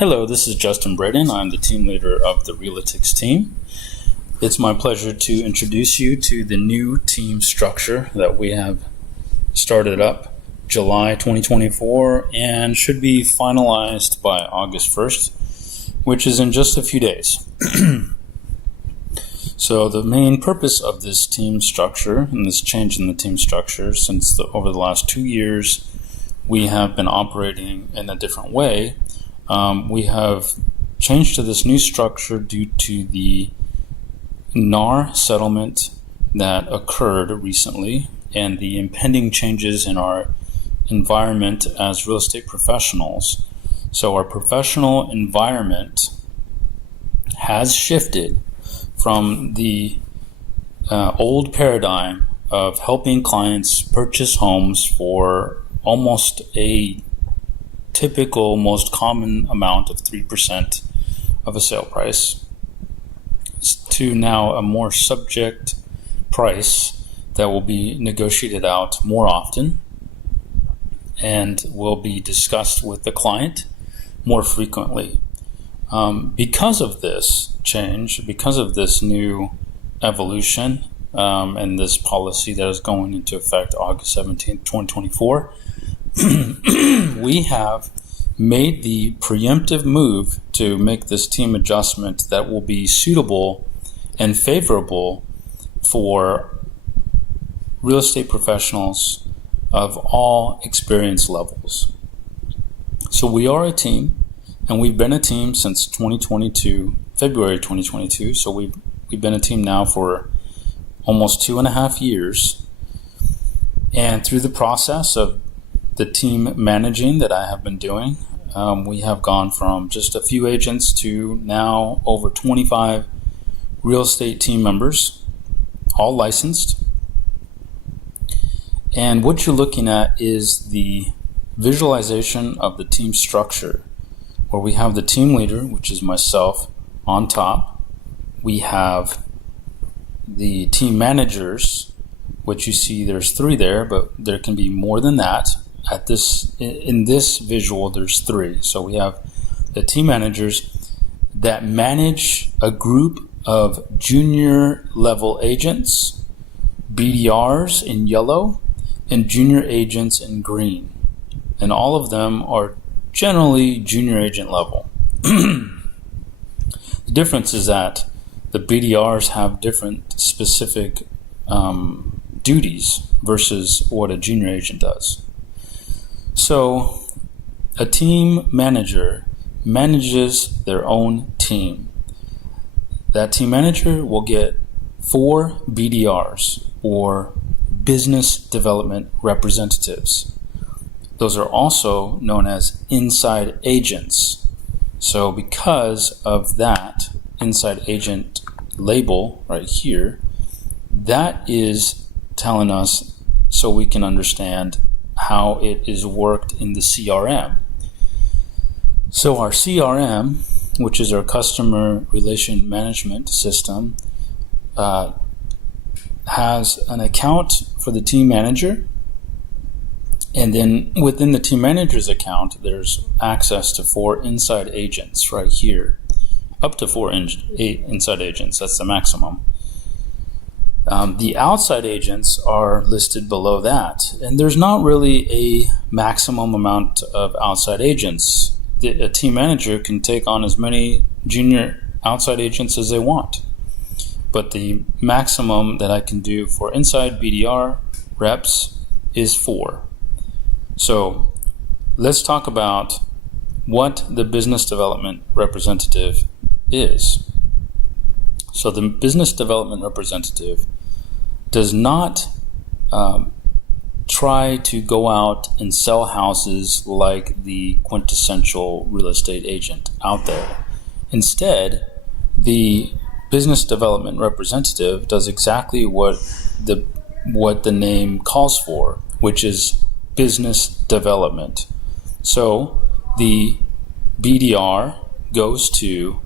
Hello, this is Justin Braden. I'm the team leader of the Realetix team. It's my pleasure to introduce you to the new team structure that we have started up July 2024 and should be finalized by August 1st, which is in just a few days. So the main purpose of this team structure and this change in the team structure over the last 2 years, we have been operating in a different way. We have changed to this new structure due to the NAR settlement that occurred recently and the impending changes in our environment as real estate professionals. So our professional environment has shifted from the old paradigm of helping clients purchase homes for almost a typical, most common amount of 3% of a sale price to now a more subject price that will be negotiated out more often and will be discussed with the client more frequently. Because of this change, because of this new evolution and this policy that is going into effect August 17th, 2024, we have made the preemptive move to make this team adjustment that will be suitable and favorable for real estate professionals of all experience levels. So we are a team, and we've been a team since 2022, February 2022. So we've been a team now for almost 2.5 years. And through the process of the team managing that I have been doing, we have gone from just a few agents to now over 25 real estate team members, all licensed. And what you're looking at is the visualization of the team structure, where we have the team leader, which is myself, on top. We have the team managers, which you see there's 3 there, but there can be more than that. In this visual, there's 3. So we have the team managers that manage a group of junior level agents, BDRs in yellow, and junior agents in green. And all of them are generally junior agent level. The difference is that the BDRs have different specific duties versus what a junior agent does. So a team manager manages their own team. That team manager will get 4 BDRs, or business development representatives. Those are also known as inside agents. So because of that inside agent label right here, that is telling us so we can understand how it is worked in the CRM. So our CRM, which is our customer relation management system, has an account for the team manager. And then within the team manager's account, there's access to 4 inside agents right here. Up to 4 inside agents, that's the maximum. The outside agents are listed below that. And there's not really a maximum amount of outside agents. A team manager can take on as many junior outside agents as they want. But the maximum that I can do for inside BDR reps is 4. So let's talk about what the business development representative is. So the business development representative does not try to go out and sell houses like the quintessential real estate agent out there. Instead, the business development representative does exactly what the name calls for, which is business development. So the BDR goes to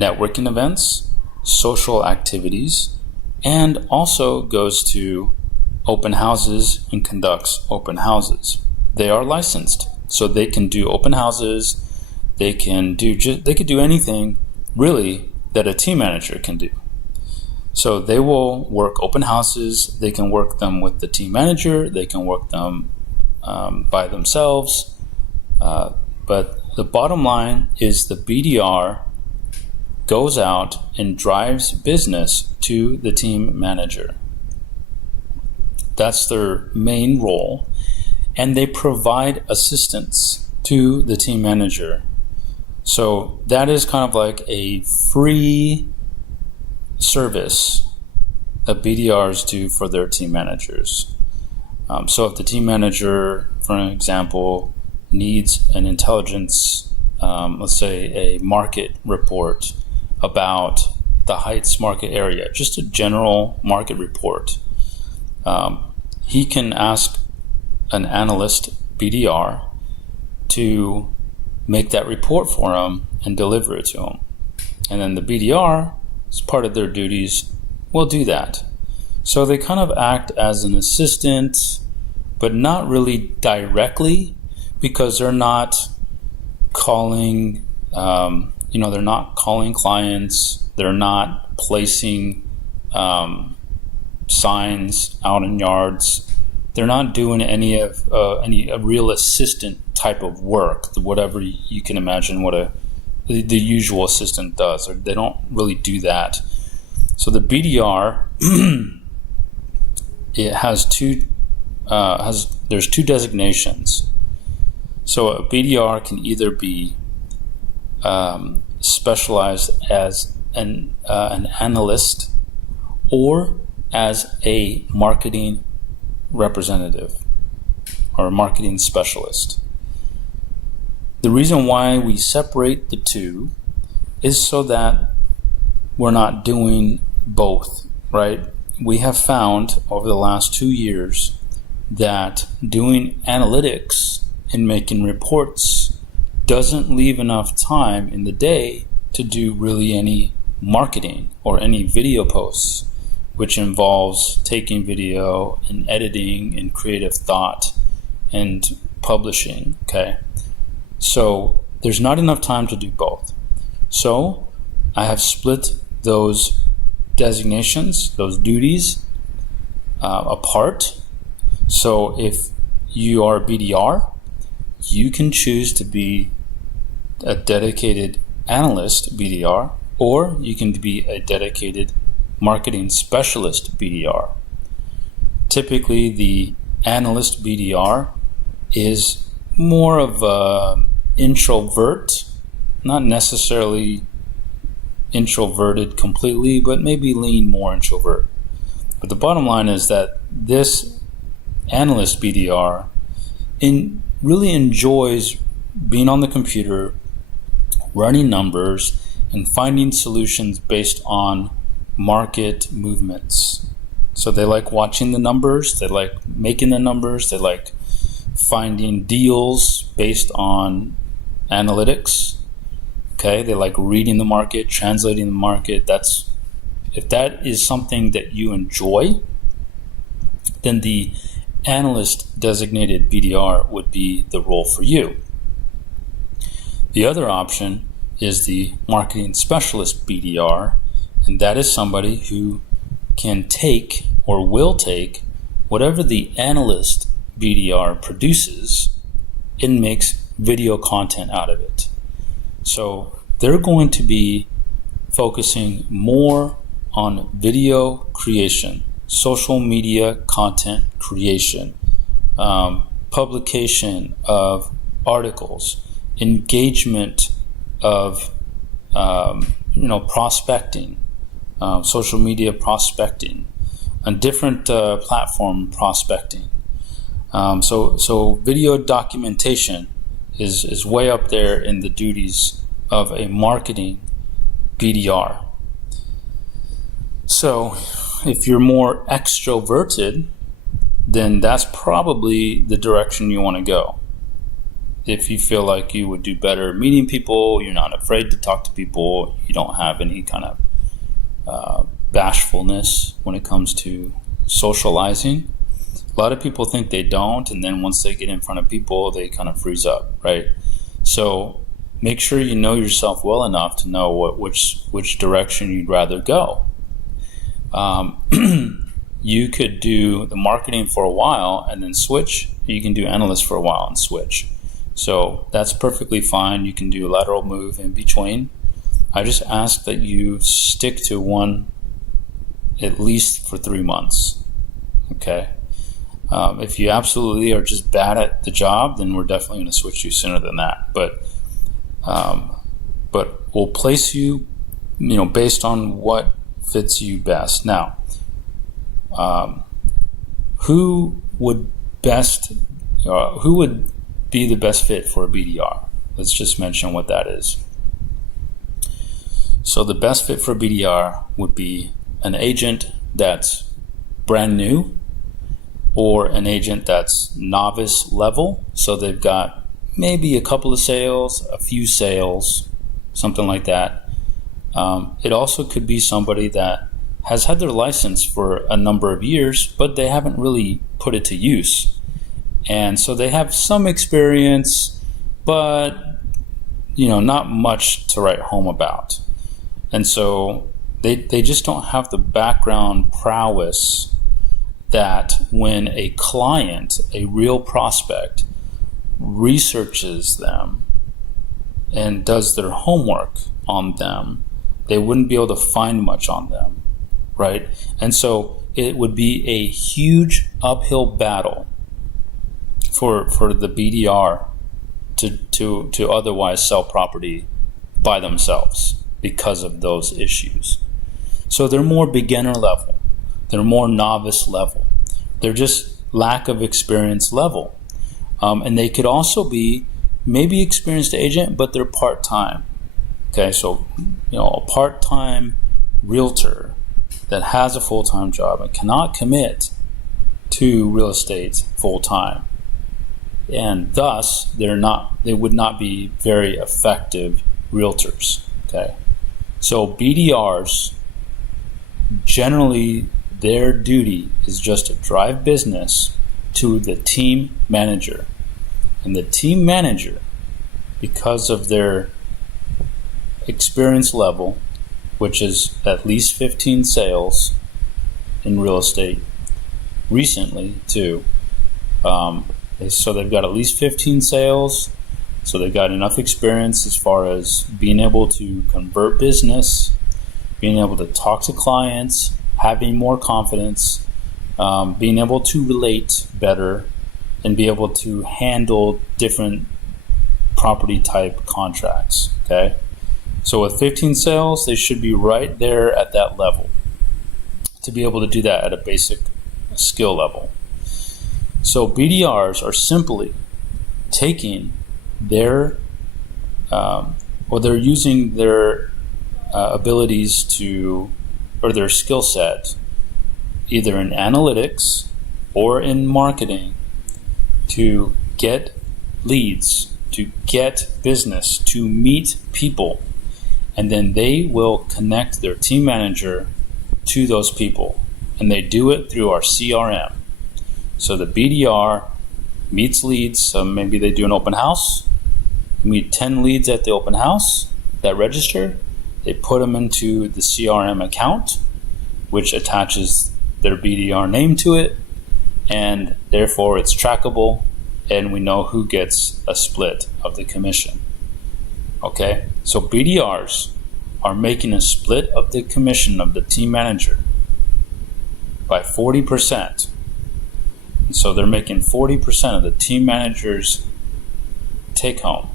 networking events, social activities, and also goes to open houses and conducts open houses. They are licensed, so they can do open houses. they can do they could do anything really that a team manager can do. So they will work open houses. They can work them with the team manager. They can work them by themselves. But the bottom line is the BDR goes out and drives business to the team manager. That's their main role. And they provide assistance to the team manager. So that is kind of like a free service that BDRs do for their team managers. So if the team manager, for an example, needs an intelligence, let's say a market report about the Heights market area, just a general market report, he can ask an analyst BDR to make that report for him and deliver it to him. And then the BDR, as part of their duties, will do that. So they kind of act as an assistant, but not really directly, because they're not calling, they're not calling clients, they're not placing signs out in yards. They're not doing any real assistant type of work, whatever you can imagine what the usual assistant does. Or they don't really do that. So the BDR it has there's two designations. So a BDR can either be specialized as an analyst or as a marketing representative or a marketing specialist. The reason why we separate the two is so that we're not doing both, right? We have found over the last 2 years that doing analytics and making reports doesn't leave enough time in the day to do really any marketing or any video posts, which involves taking video and editing and creative thought and publishing, okay? So there's not enough time to do both. So I have split those designations, those duties apart. So if you are a BDR, you can choose to be a dedicated analyst BDR, or you can be a dedicated marketing specialist BDR. Typically, the analyst BDR is more of an introvert, not necessarily introverted completely, but maybe lean more introvert. But the bottom line is that this analyst BDR really enjoys being on the computer, running numbers, and finding solutions based on market movements. So they like watching the numbers, they like making the numbers, they like finding deals based on analytics. Okay, they like reading the market, translating the market. If that is something that you enjoy, then the analyst designated BDR would be the role for you. The other option is the marketing specialist BDR, and that is somebody who can take or will take whatever the analyst BDR produces and makes video content out of it. So they're going to be focusing more on video creation, social media content creation, publication of articles, engagement of prospecting, social media prospecting, and different platform prospecting. So video documentation is way up there in the duties of a marketing BDR. So if you're more extroverted, then that's probably the direction you want to go. If you feel like you would do better meeting people, you're not afraid to talk to people, you don't have any kind of bashfulness when it comes to socializing. A lot of people think they don't, and then once they get in front of people, they kind of freeze up, right? So make sure you know yourself well enough to know which direction you'd rather go. You could do the marketing for a while and then switch. You can do analyst for a while and switch. So that's perfectly fine. You can do a lateral move in between. I just ask that you stick to one at least for 3 months. Okay. If you absolutely are just bad at the job, then we're definitely going to switch you sooner than that. But we'll place you, based on what fits you best. Now, who would be the best fit for a BDR? Let's just mention what that is. So the best fit for a BDR would be an agent that's brand new, or an agent that's novice level. So they've got maybe a couple of sales, a few sales, something like that. It also could be somebody that has had their license for a number of years, but they haven't really put it to use. And so they have some experience, but not much to write home about. And so they just don't have the background prowess that when a client, a real prospect, researches them and does their homework on them, they wouldn't be able to find much on them, right? And so it would be a huge uphill battle for the BDR to otherwise sell property by themselves because of those issues. So they're more beginner level. They're more novice level. They're just lack of experience level. And they could also be maybe experienced agent, but they're part-time. Okay, so a part-time realtor that has a full-time job and cannot commit to real estate full-time. And thus, they would not be very effective realtors. Okay, so BDRs, generally their duty is just to drive business to the team manager. And the team manager, because of their experience level, which is at least 15 sales in real estate recently too, so they've got at least 15 sales, so they've got enough experience as far as being able to convert business, being able to talk to clients, having more confidence, being able to relate better, and be able to handle different property type contracts. Okay, so with 15 sales, they should be right there at that level to be able to do that at a basic skill level. So BDRs are simply taking they're using their abilities or their skill set, either in analytics or in marketing, to get leads, to get business, to meet people, and then they will connect their team manager to those people, and they do it through our CRM. So the BDR meets leads. So maybe they do an open house, meet 10 leads at the open house that register. They put them into the CRM account, which attaches their BDR name to it, and therefore it's trackable, and we know who gets a split of the commission. Okay, so BDRs are making a split of the commission of the team manager by 40%. And so they're making 40% of the team manager's take home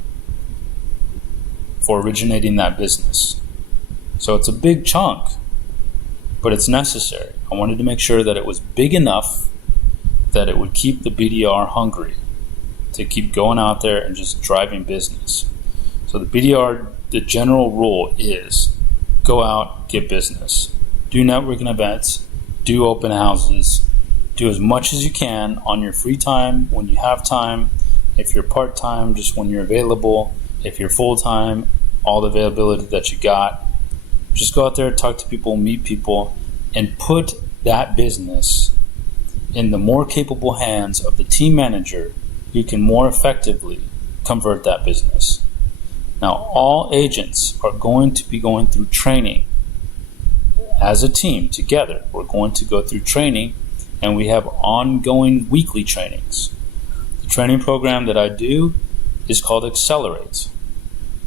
for originating that business. So it's a big chunk, but it's necessary. I wanted to make sure that it was big enough that it would keep the BDR hungry to keep going out there and just driving business. So the BDR, the general rule is go out, get business, do networking events, do open houses, do as much as you can on your free time when you have time. If you're part-time, just when you're available. If you're full-time, all the availability that you got. Just go out there, talk to people, meet people, and put that business in the more capable hands of the team manager who can more effectively convert that business. Now, all agents are going to be going through training as a team together. We're going to go through training, and we have ongoing weekly trainings. The training program that I do is called Accelerate,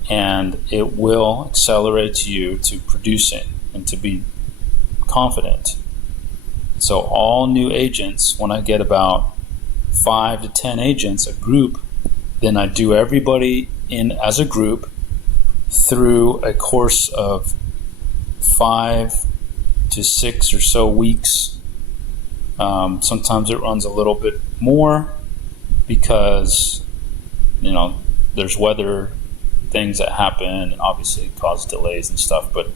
and it will accelerate you to producing and to be confident. So all new agents, when I get about 5 to 10 agents, a group, then I do everybody in as a group through a course of 5 to 6 or so weeks. Sometimes it runs a little bit more because, there's weather things that happen and obviously cause delays and stuff, but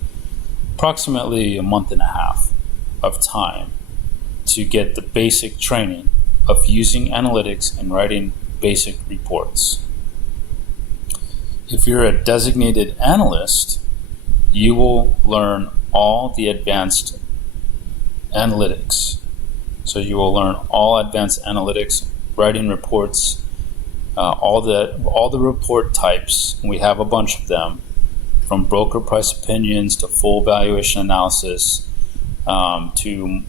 approximately a month and a half of time to get the basic training of using analytics and writing basic reports. If you're a designated analyst, you will learn all the advanced analytics. So you will learn all advanced analytics, writing reports, all the report types. We have a bunch of them, from broker price opinions to full valuation analysis, to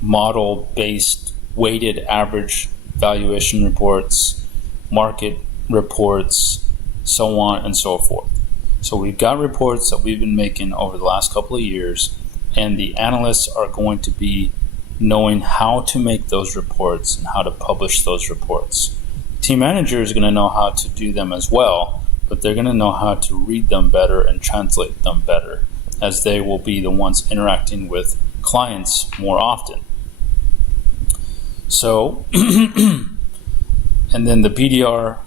model-based weighted average valuation reports, market reports, so on and so forth. So we've got reports that we've been making over the last couple of years, and the analysts are going to be knowing how to make those reports and how to publish those reports. Team manager is going to know how to do them as well, but they're going to know how to read them better and translate them better, as they will be the ones interacting with clients more often. So, and then the BDR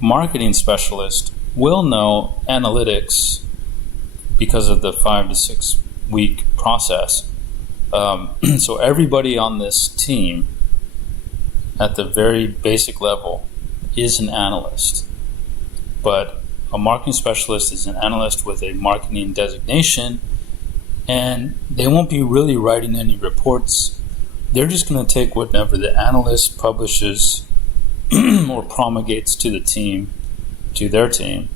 marketing specialist will know analytics because of the 5 to 6 week process. So everybody on this team at the very basic level is an analyst, but a marketing specialist is an analyst with a marketing designation, and they won't be really writing any reports. They're just going to take whatever the analyst publishes or promulgates to the team, to their team,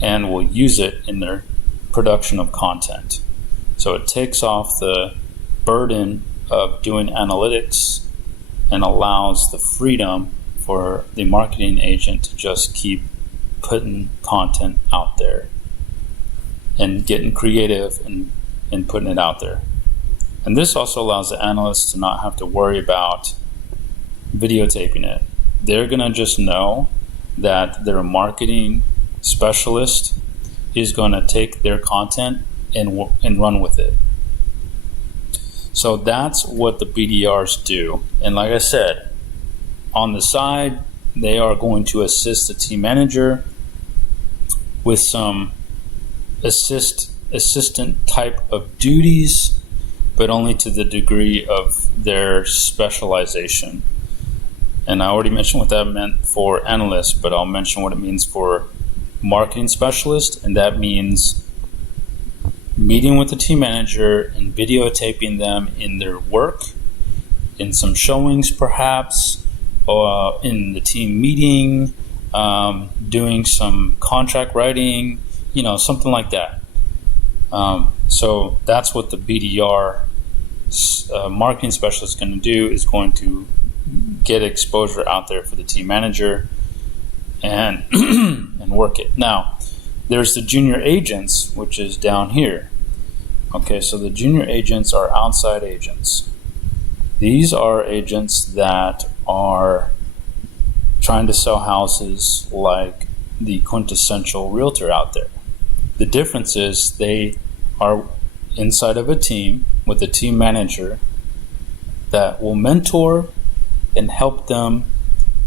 and will use it in their production of content. So it takes off the burden of doing analytics and allows the freedom for the marketing agent to just keep putting content out there and getting creative and putting it out there. And this also allows the analysts to not have to worry about videotaping it. They're going to just know that their marketing specialist is going to take their content and run with it. So that's what the BDRs do. And like I said, on the side, they are going to assist the team manager with some assistant type of duties, but only to the degree of their specialization. And I already mentioned what that meant for analysts, but I'll mention what it means for marketing specialist, and that means meeting with the team manager and videotaping them in their work, in some showings perhaps, in the team meeting, doing some contract writing, something like that. So that's what the BDR marketing specialist is going to do, is going to get exposure out there for the team manager and and work it. Now, there's the junior agents, which is down here. Okay, so the junior agents are outside agents. These are agents that are trying to sell houses like the quintessential realtor out there. The difference is they are inside of a team with a team manager that will mentor and help them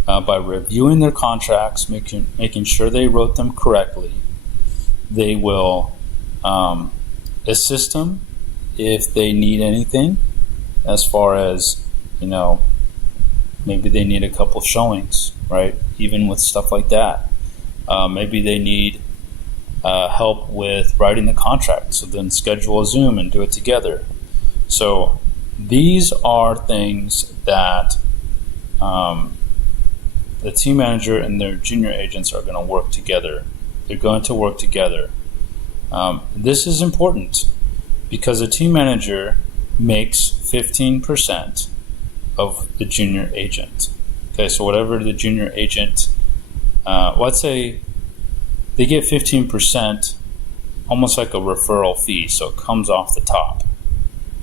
by reviewing their contracts, making sure they wrote them correctly. They will assist them if they need anything, as far as, maybe they need a couple showings, right? Even with stuff like that. Maybe they need help with writing the contract, so then schedule a Zoom and do it together. So these are things that the team manager and their junior agents are going to work together. They're going to work together. This is important because a team manager makes 15% of the junior agent. Okay, so whatever the junior agent, let's say they get 15%, almost like a referral fee, so it comes off the top.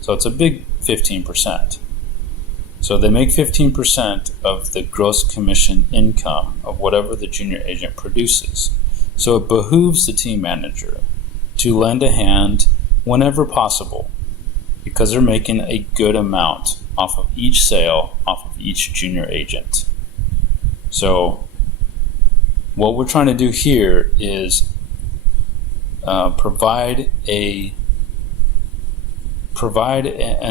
So it's a big 15%. So they make 15% of the gross commission income of whatever the junior agent produces. So it behooves the team manager to lend a hand whenever possible, because they're making a good amount off of each sale, off of each junior agent. So what we're trying to do here is provide an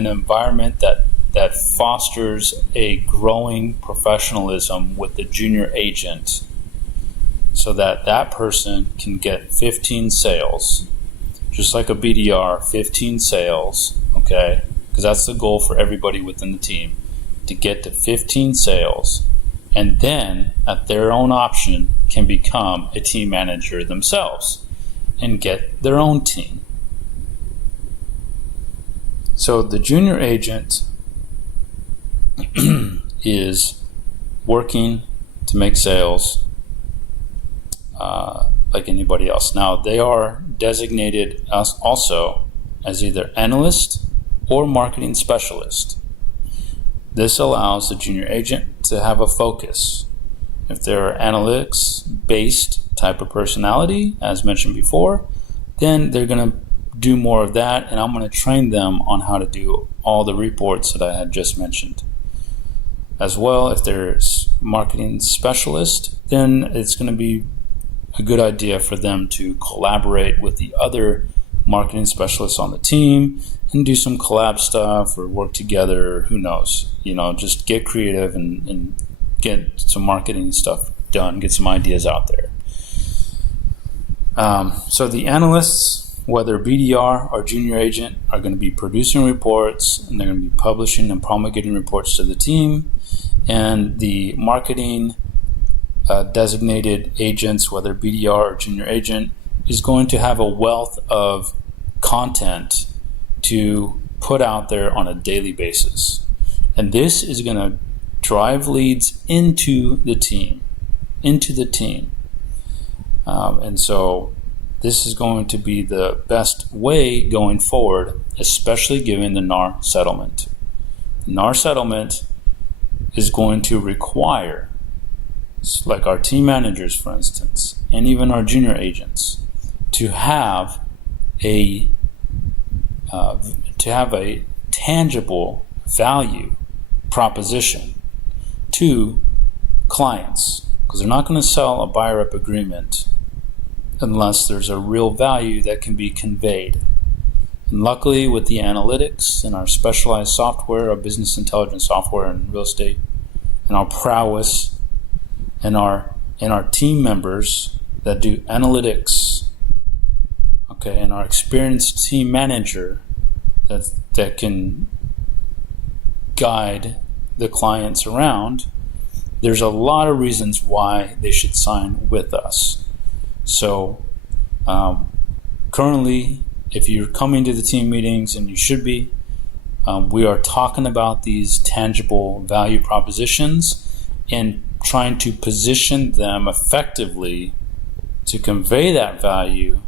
environment that fosters a growing professionalism with the junior agent, so that person can get 15 sales, just like a BDR, 15 sales, okay? Because that's the goal for everybody within the team, to get to 15 sales, and then at their own option can become a team manager themselves and get their own team. So the junior agent is working to make sales like anybody else. Now, they are designated also as either analyst or marketing specialist. This allows the junior agent to have a focus. If they're analytics-based type of personality, as mentioned before, then they're going to do more of that, and I'm going to train them on how to do all the reports that I had just mentioned. As well, if there's marketing specialist, then it's going to be a good idea for them to collaborate with the other marketing specialists on the team and do some collab stuff or work together. Who knows? Just get creative and get some marketing stuff done, get some ideas out there. So the analysts, whether BDR or junior agent, are going to be producing reports, and they're going to be publishing and promulgating reports to the team. And the marketing designated agents, whether BDR or junior agent, is going to have a wealth of content to put out there on a daily basis. And this is going to drive leads into the team. And so this is going to be the best way going forward, especially given the NAR settlement. The NAR settlement is going to require, like our team managers, for instance, and even our junior agents, to have a tangible value proposition to clients, because they're not going to sell a buy rep agreement unless there's a real value that can be conveyed. And luckily, with the analytics and our specialized software, our business intelligence software and real estate, and our prowess and our team members that do analytics, okay, and our experienced team manager that can guide the clients around, there's a lot of reasons why they should sign with us. So currently, if you're coming to the team meetings, and you should be, we are talking about these tangible value propositions and trying to position them effectively to convey that value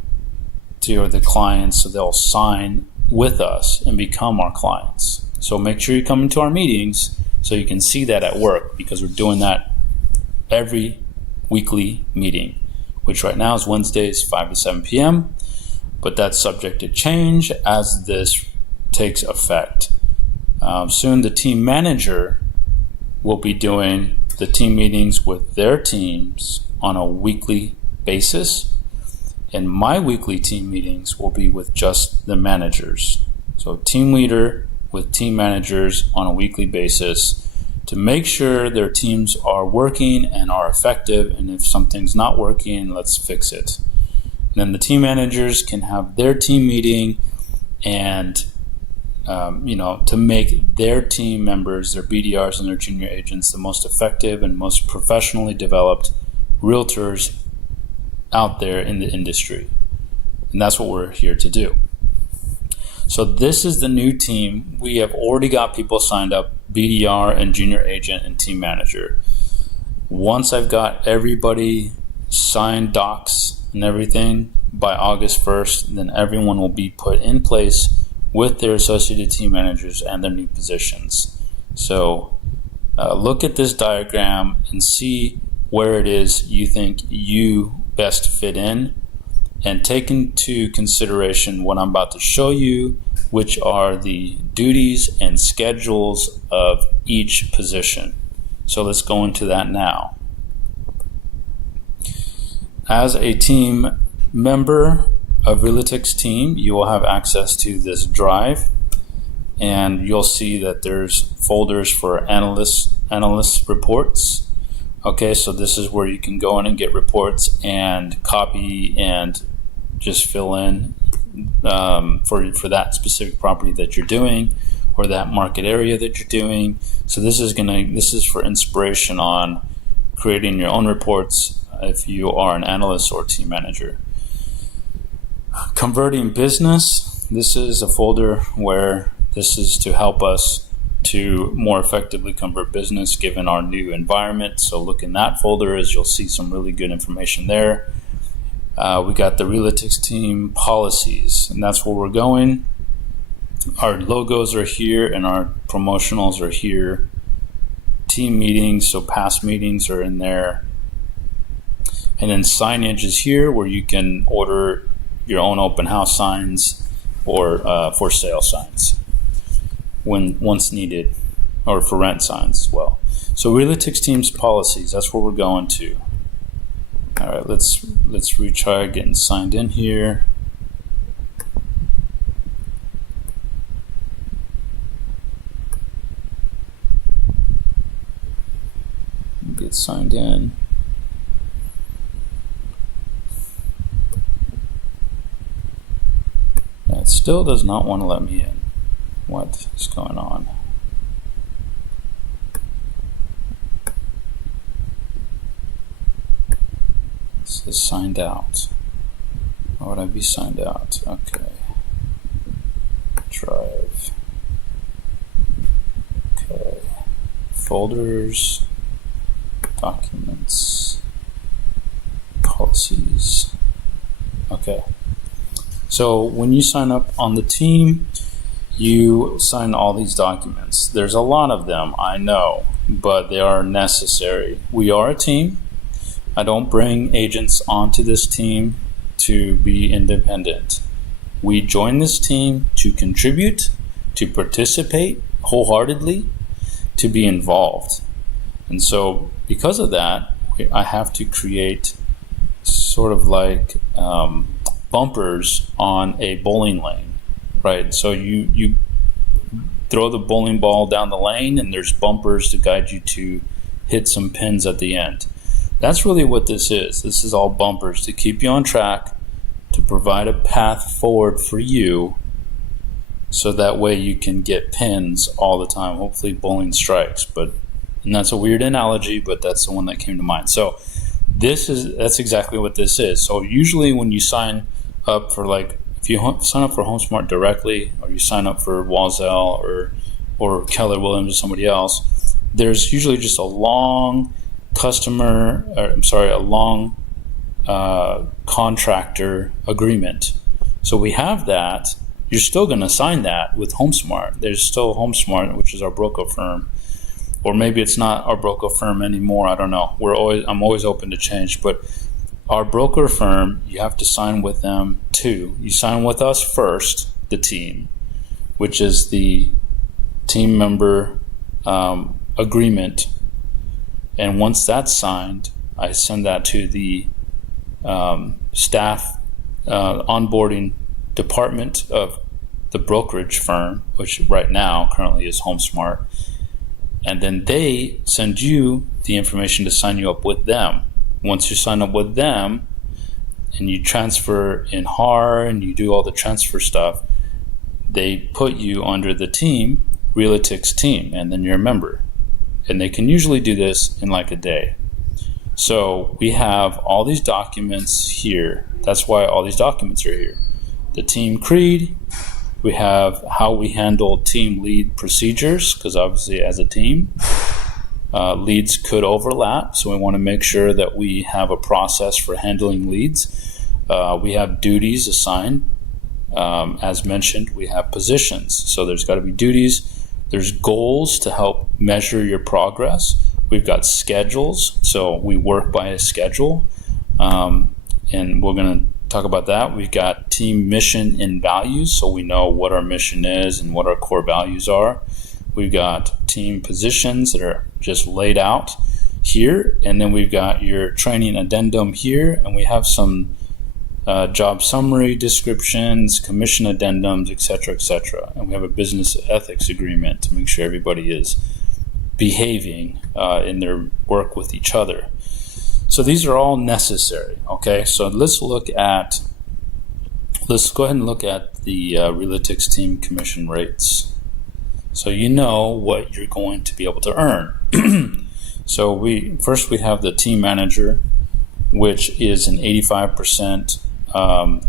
to the clients so they'll sign with us and become our clients. So make sure you come into our meetings so you can see that at work, because we're doing that every weekly meeting, which right now is Wednesdays 5 to 7 p.m., but that's subject to change as this takes effect. Soon the team manager will be doing the team meetings with their teams on a weekly basis, and my weekly team meetings will be with just the managers. So team leader with team managers on a weekly basis to make sure their teams are working and are effective, and if something's not working, let's fix it. And then the team managers can have their team meeting and to make their team members, their BDRs and their junior agents, the most effective and most professionally developed realtors out there in the industry. And that's what we're here to do. So this is the new team. We have already got people signed up, BDR and junior agent and team manager. Once I've got everybody signed docs and everything by August 1st, then everyone will be put in place with their associated team managers and their new positions. So look at this diagram and see where it is you think you best fit in, and take into consideration what I'm about to show you, which are the duties and schedules of each position. So let's go into that now. As a team member of Realetix team, you will have access to this drive, and you'll see that there's folders for analyst reports. Okay, so this is where you can go in and get reports and copy and just fill in for that specific property that you're doing or that market area that you're doing. So this is for inspiration on creating your own reports if you are an analyst or team manager. Converting business, this is a folder where this is to help us to more effectively convert business given our new environment. So look in that folder, as you'll see some really good information there. We got the Realetix team policies, and that's where we're going. Our logos are here and our promotionals are here. Team meetings, so past meetings are in there. And then signage is here where you can order your own open house signs or for sale signs once needed, or for rent signs as well. So Realetix team's policies, that's where we're going to. All right, let's retry getting signed in here. Get signed in. It still does not want to let me in. What is going on? It says signed out. Why would I be signed out? Okay. Drive. Okay. Folders. Documents. Policies. Okay. So when you sign up on the team, you sign all these documents. There's a lot of them, I know, but they are necessary. We are a team. I don't bring agents onto this team to be independent. We join this team to contribute, to participate wholeheartedly, to be involved. And so because of that, I have to create sort of like bumpers on a bowling lane, right? So you throw the bowling ball down the lane and there's bumpers to guide you to hit some pins at the end. That's really what this is. This is all bumpers to keep you on track, to provide a path forward for you, so that way you can get pins all the time, hopefully bowling strikes. And that's a weird analogy, but that's the one that came to mind. So that's exactly what this is. So usually when you sign up for, like, if you sign up for HomeSmart directly, or you sign up for Wazell or Keller Williams or somebody else, there's usually just a long contractor agreement. So we have that. You're still going to sign that with HomeSmart. There's still HomeSmart, which is our broker firm, or maybe it's not our broker firm anymore. I don't know. I'm always open to change, but our broker firm, you have to sign with them too. You sign with us first, the team, which is the team member agreement. And once that's signed, I send that to the staff onboarding department of the brokerage firm, which right now currently is HomeSmart. And then they send you the information to sign you up with them. Once you sign up with them and you transfer in HAR and you do all the transfer stuff, they put you under the team, Realetix team, and then you're a member. And they can usually do this in like a day. So we have all these documents here. That's why all these documents are here. The team creed, we have how we handle team lead procedures, because obviously as a team, leads could overlap. So we want to make sure that we have a process for handling leads. We have duties assigned. As mentioned, we have positions. So there's got to be duties. There's goals to help measure your progress. We've got schedules. So we work by a schedule. And we're going to talk about that. We've got team mission and values. So we know what our mission is and what our core values are. We've got team positions that are just laid out here. And then we've got your training addendum here. And we have some job summary descriptions, commission addendums, etc., etc. And we have a business ethics agreement to make sure everybody is behaving in their work with each other. So these are all necessary. Okay, so let's go ahead and look at the Realetix team commission rates. So you know what you're going to be able to earn. So we have the team manager, which is an 85%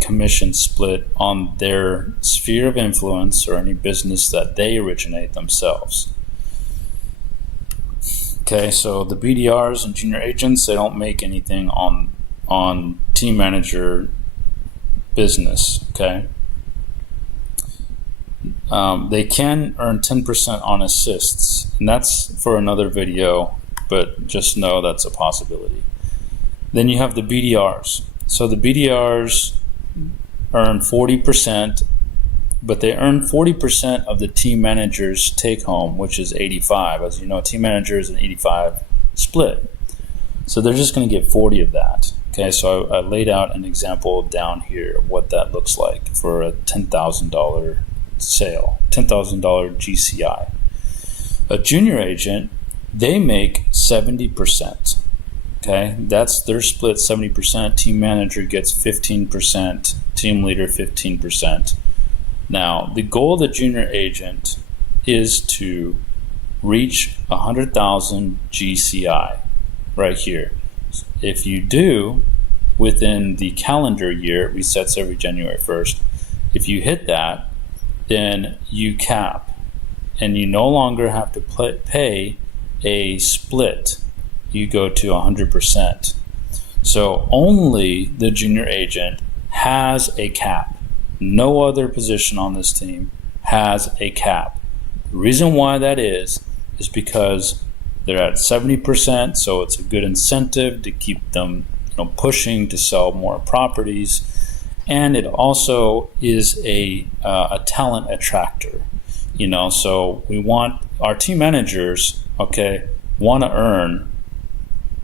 commission split on their sphere of influence or any business that they originate themselves. Okay, so the BDRs and junior agents, they don't make anything on team manager business. Okay, they can earn 10% on assists, and that's for another video, but just know that's a possibility. Then you have the BDRs. So the BDRs earn 40%, but they earn 40% of the team manager's take home, which is 85. As you know, team manager is an 85 split. So they're just going to get 40 of that. Okay, so I laid out an example down here of what that looks like for a $10,000 sale, $10,000 GCI. A junior agent, they make 70%. Okay, that's their split, 70%. Team manager gets 15%, team leader 15%. Now, the goal of the junior agent is to reach 100,000 GCI right here. If you do, within the calendar year, it resets every January 1st. If you hit that, then you cap, and you no longer have to pay a split. You go to 100%. So only the junior agent has a cap. No other position on this team has a cap. The reason why that is because they're at 70%, so it's a good incentive to keep them, pushing to sell more properties, and it also is a talent attractor. So we want our team managers, want to earn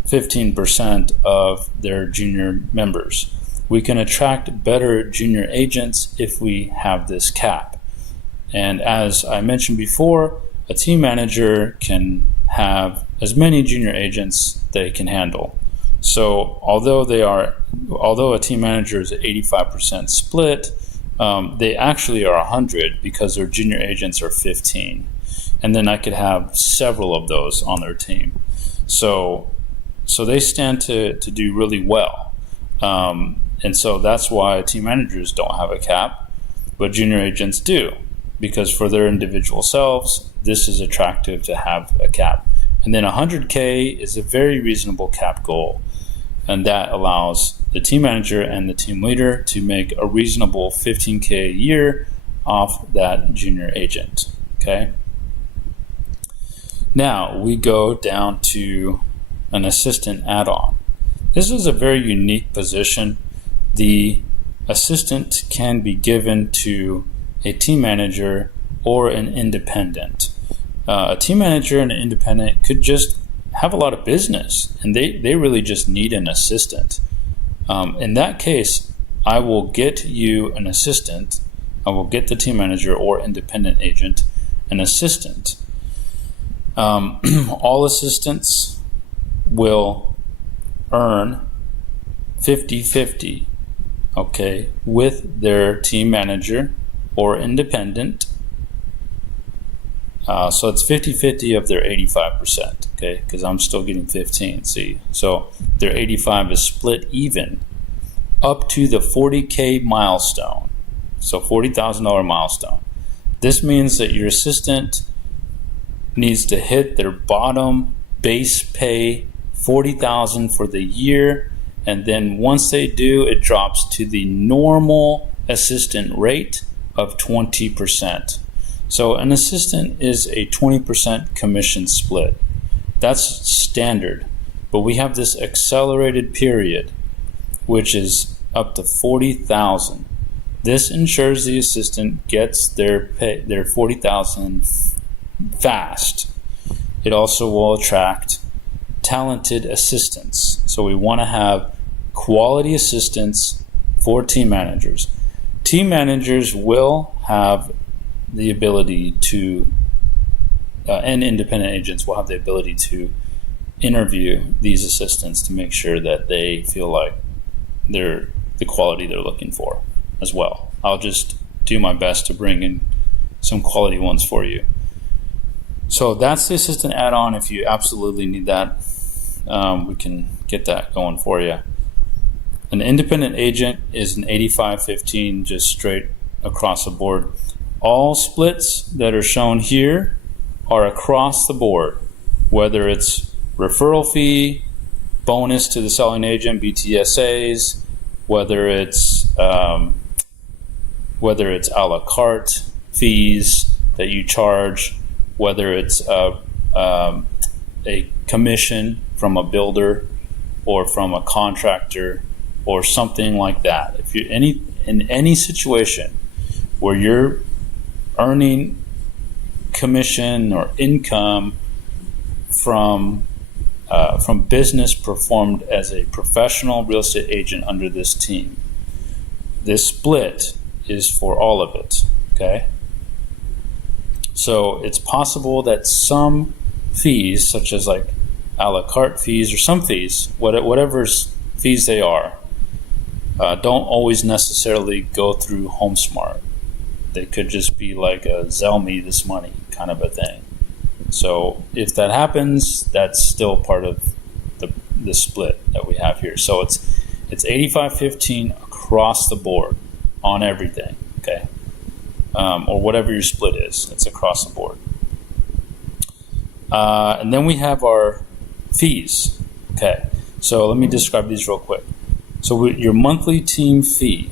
15% of their junior members. We can attract better junior agents if we have this cap. And as I mentioned before, a team manager can have as many junior agents they can handle. So although a team manager is an 85% split, they actually are 100 because their junior agents are 15. And then I could have several of those on their team. So they stand to do really well. And so that's why team managers don't have a cap, but junior agents do, because for their individual selves, this is attractive to have a cap. And then 100K is a very reasonable cap goal, and that allows the team manager and the team leader to make a reasonable 15K a year off that junior agent. Okay. Now we go down to an assistant add-on. This is a very unique position. The assistant can be given to a team manager or an independent. A team manager and an independent could just have a lot of business, and they really just need an assistant. In that case, I will get you an assistant. I will get the team manager or independent agent an assistant. All assistants will earn 50-50, with their team manager or independent. So it's 50-50 of their 85%, okay? Because I'm still getting 15, see? So their 85 is split even up to the 40K milestone. So $40,000 milestone. This means that your assistant needs to hit their bottom base pay, $40,000 for the year, and then once they do, it drops to the normal assistant rate of 20%. So an assistant is a 20% commission split. That's standard. But we have this accelerated period, which is up to $40,000. This ensures the assistant gets their $40,000 fast. It also will attract talented assistants. So we want to have quality assistants for team managers. Team managers will have the ability to, and independent agents will have the ability to interview these assistants to make sure that they feel like they're the quality they're looking for as well. I'll just do my best to bring in some quality ones for you. So that's the assistant add-on. If you absolutely need that, we can get that going for you. An independent agent is an 85-15, just straight across the board. All splits that are shown here are across the board, whether it's referral fee, bonus to the selling agent, BTSAs, whether it's a la carte fees that you charge, whether it's a commission from a builder or from a contractor or something like that. If you're in any situation where you're earning commission or income from business performed as a professional real estate agent under this team, this split is for all of it, okay? So it's possible that some fees, such as like a la carte fees or some fees, whatever fees they are, don't always necessarily go through HomeSmart. They could just be like a Zelle me this money kind of a thing. So if that happens, that's still part of the split that we have here. So it's 85-15 across the board on everything, okay? Or whatever your split is, it's across the board. And then we have our fees, okay? So let me describe these real quick. So your monthly team fee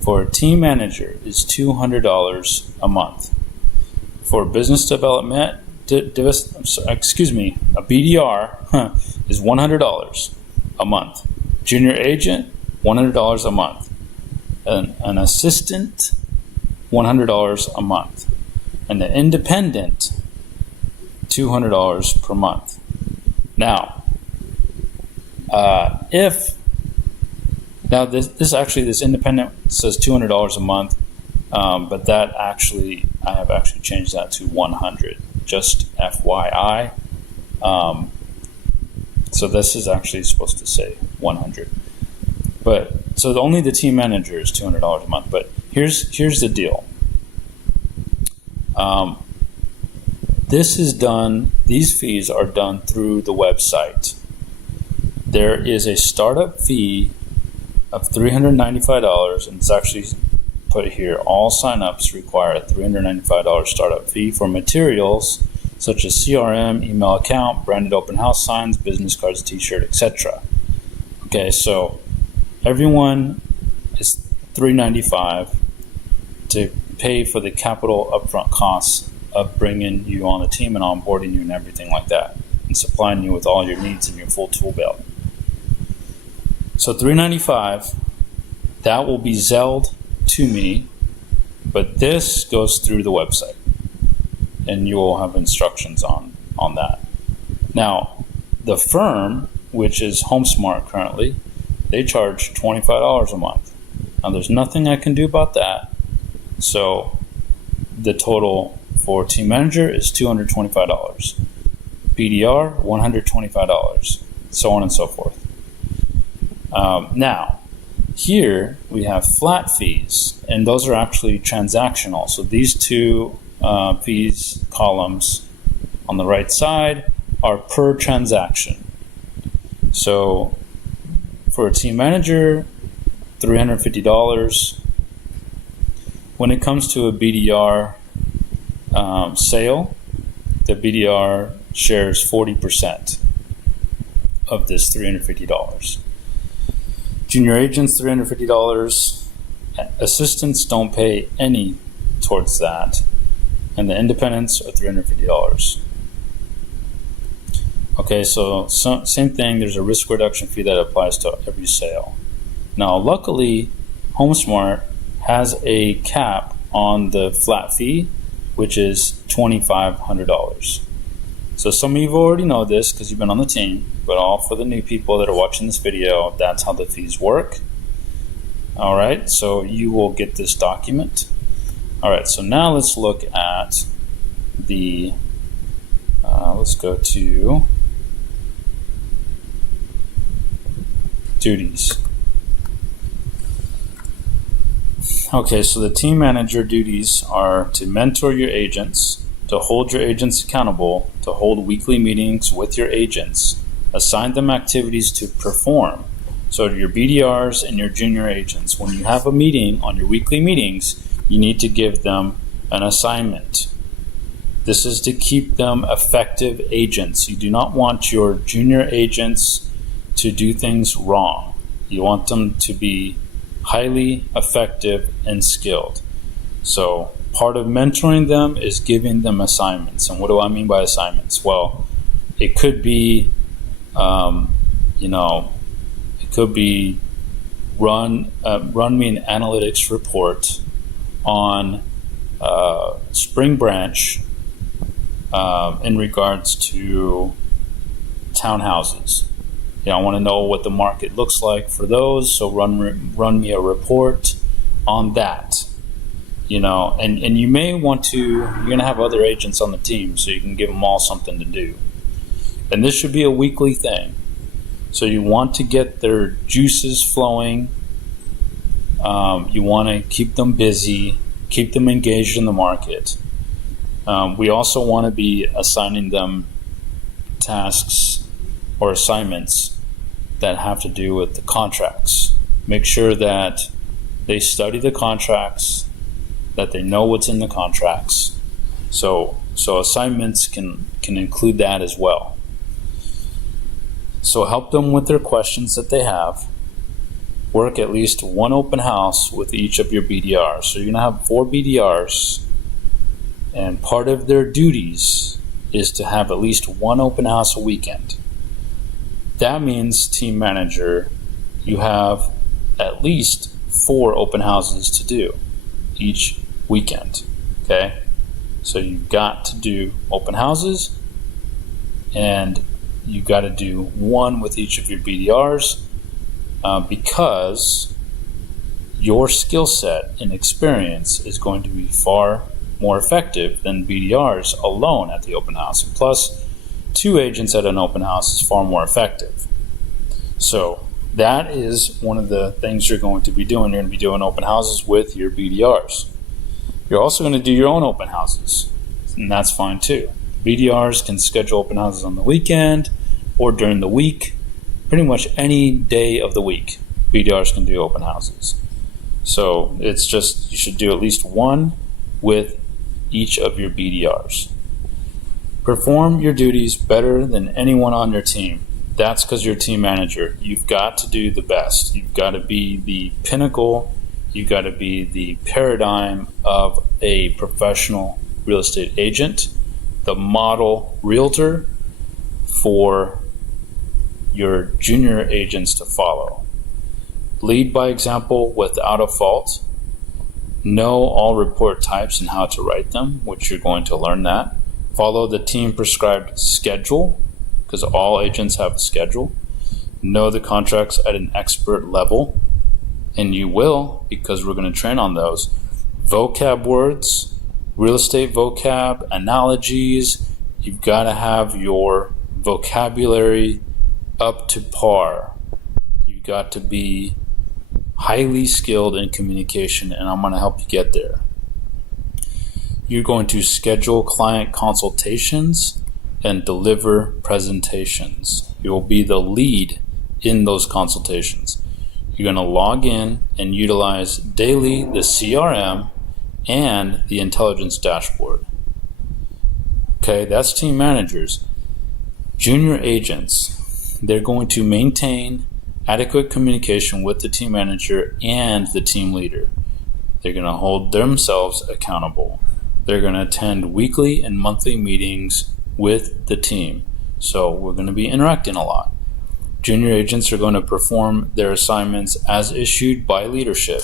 for a team manager is $200 a month. For business development, a BDR is $100 a month. Junior agent, $100 a month. An assistant, $100 a month. And the independent, $200 per month. Now, this independent says $200 a month, but that actually, I have actually changed that to $100, just FYI. So this is actually supposed to say $100. But so only the team manager is $200 a month. But here's the deal. These fees are done through the website. There is a startup fee of $395, and it's actually put here, all signups require a $395 startup fee for materials such as CRM, email account, branded open house signs, business cards, t-shirt, etc. Okay, so everyone is $395 to pay for the capital upfront costs of bringing you on the team and onboarding you and everything like that, and supplying you with all your needs and your full tool belt. So $395, that will be Zelled to me, but this goes through the website, and you will have instructions on that. Now, the firm, which is HomeSmart currently, they charge $25 a month. Now, there's nothing I can do about that. So the total for team manager is $225. BDR, $125, so on and so forth. Now, here we have flat fees, and those are actually transactional. So these two fees columns on the right side are per transaction. So for a team manager, $350. When it comes to a BDR sale, the BDR shares 40% of this $350. Junior agents, $350. Assistants don't pay any towards that. And the independents are $350. Okay, so same thing, there's a risk reduction fee that applies to every sale. Now, luckily, HomeSmart has a cap on the flat fee, which is $2,500. So some of you already know this because you've been on the team, but all for the new people that are watching this video, that's how the fees work. All right, so you will get this document. All right, so now let's look at the, let's go to duties. Okay, so the team manager duties are to mentor your agents, to hold your agents accountable, to hold weekly meetings with your agents, assign them activities to perform. So your BDRs and your junior agents, when you have a meeting on your weekly meetings, you need to give them an assignment. This is to keep them effective agents. You do not want your junior agents to do things wrong. You want them to be highly effective and skilled. So part of mentoring them is giving them assignments. And what do I mean by assignments? Well, it could be, it could be run me an analytics report on Spring Branch in regards to townhouses. I want to know what the market looks like for those, so run me a report on that. And you may want to, you're going to have other agents on the team, so you can give them all something to do. And this should be a weekly thing. So you want to get their juices flowing. You want to keep them busy, keep them engaged in the market. We also want to be assigning them tasks or assignments that have to do with the contracts. Make sure that they study the contracts, that they know what's in the contracts. So assignments can include that as well. So help them with their questions that they have. Work at least one open house with each of your BDRs. So you're going to have 4 BDRs, and part of their duties is to have at least one open house a weekend. That means, team manager, you have at least 4 open houses to do each weekend. Okay? So you've got to do open houses, and you got to do one with each of your BDRs because your skill set and experience is going to be far more effective than BDRs alone at the open house. Plus, 2 agents at an open house is far more effective. So that is one of the things you're going to be doing. You're going to be doing open houses with your BDRs. You're also going to do your own open houses, and that's fine too. BDRs can schedule open houses on the weekend or during the week. Pretty much any day of the week, BDRs can do open houses. So it's just, you should do at least one with each of your BDRs. Perform your duties better than anyone on your team. That's because you're a team manager. You've got to do the best. You've got to be the pinnacle. You've got to be the paradigm of a professional real estate agent, the model realtor for your junior agents to follow. Lead by example without a fault. Know all report types and how to write them, which you're going to learn that. Follow the team prescribed schedule, because all agents have a schedule. Know the contracts at an expert level, and you will, because we're going to train on those. Vocab words, real estate vocab, analogies. You've got to have your vocabulary up to par. You've got to be highly skilled in communication, and I'm going to help you get there. You're going to schedule client consultations and deliver presentations. You will be the lead in those consultations. You're going to log in and utilize daily the CRM and the intelligence dashboard. Okay, that's team managers. Junior agents, they're going to maintain adequate communication with the team manager and the team leader. They're going to hold themselves accountable. They're going to attend weekly and monthly meetings with the team. So we're going to be interacting a lot. Junior agents are going to perform their assignments as issued by leadership.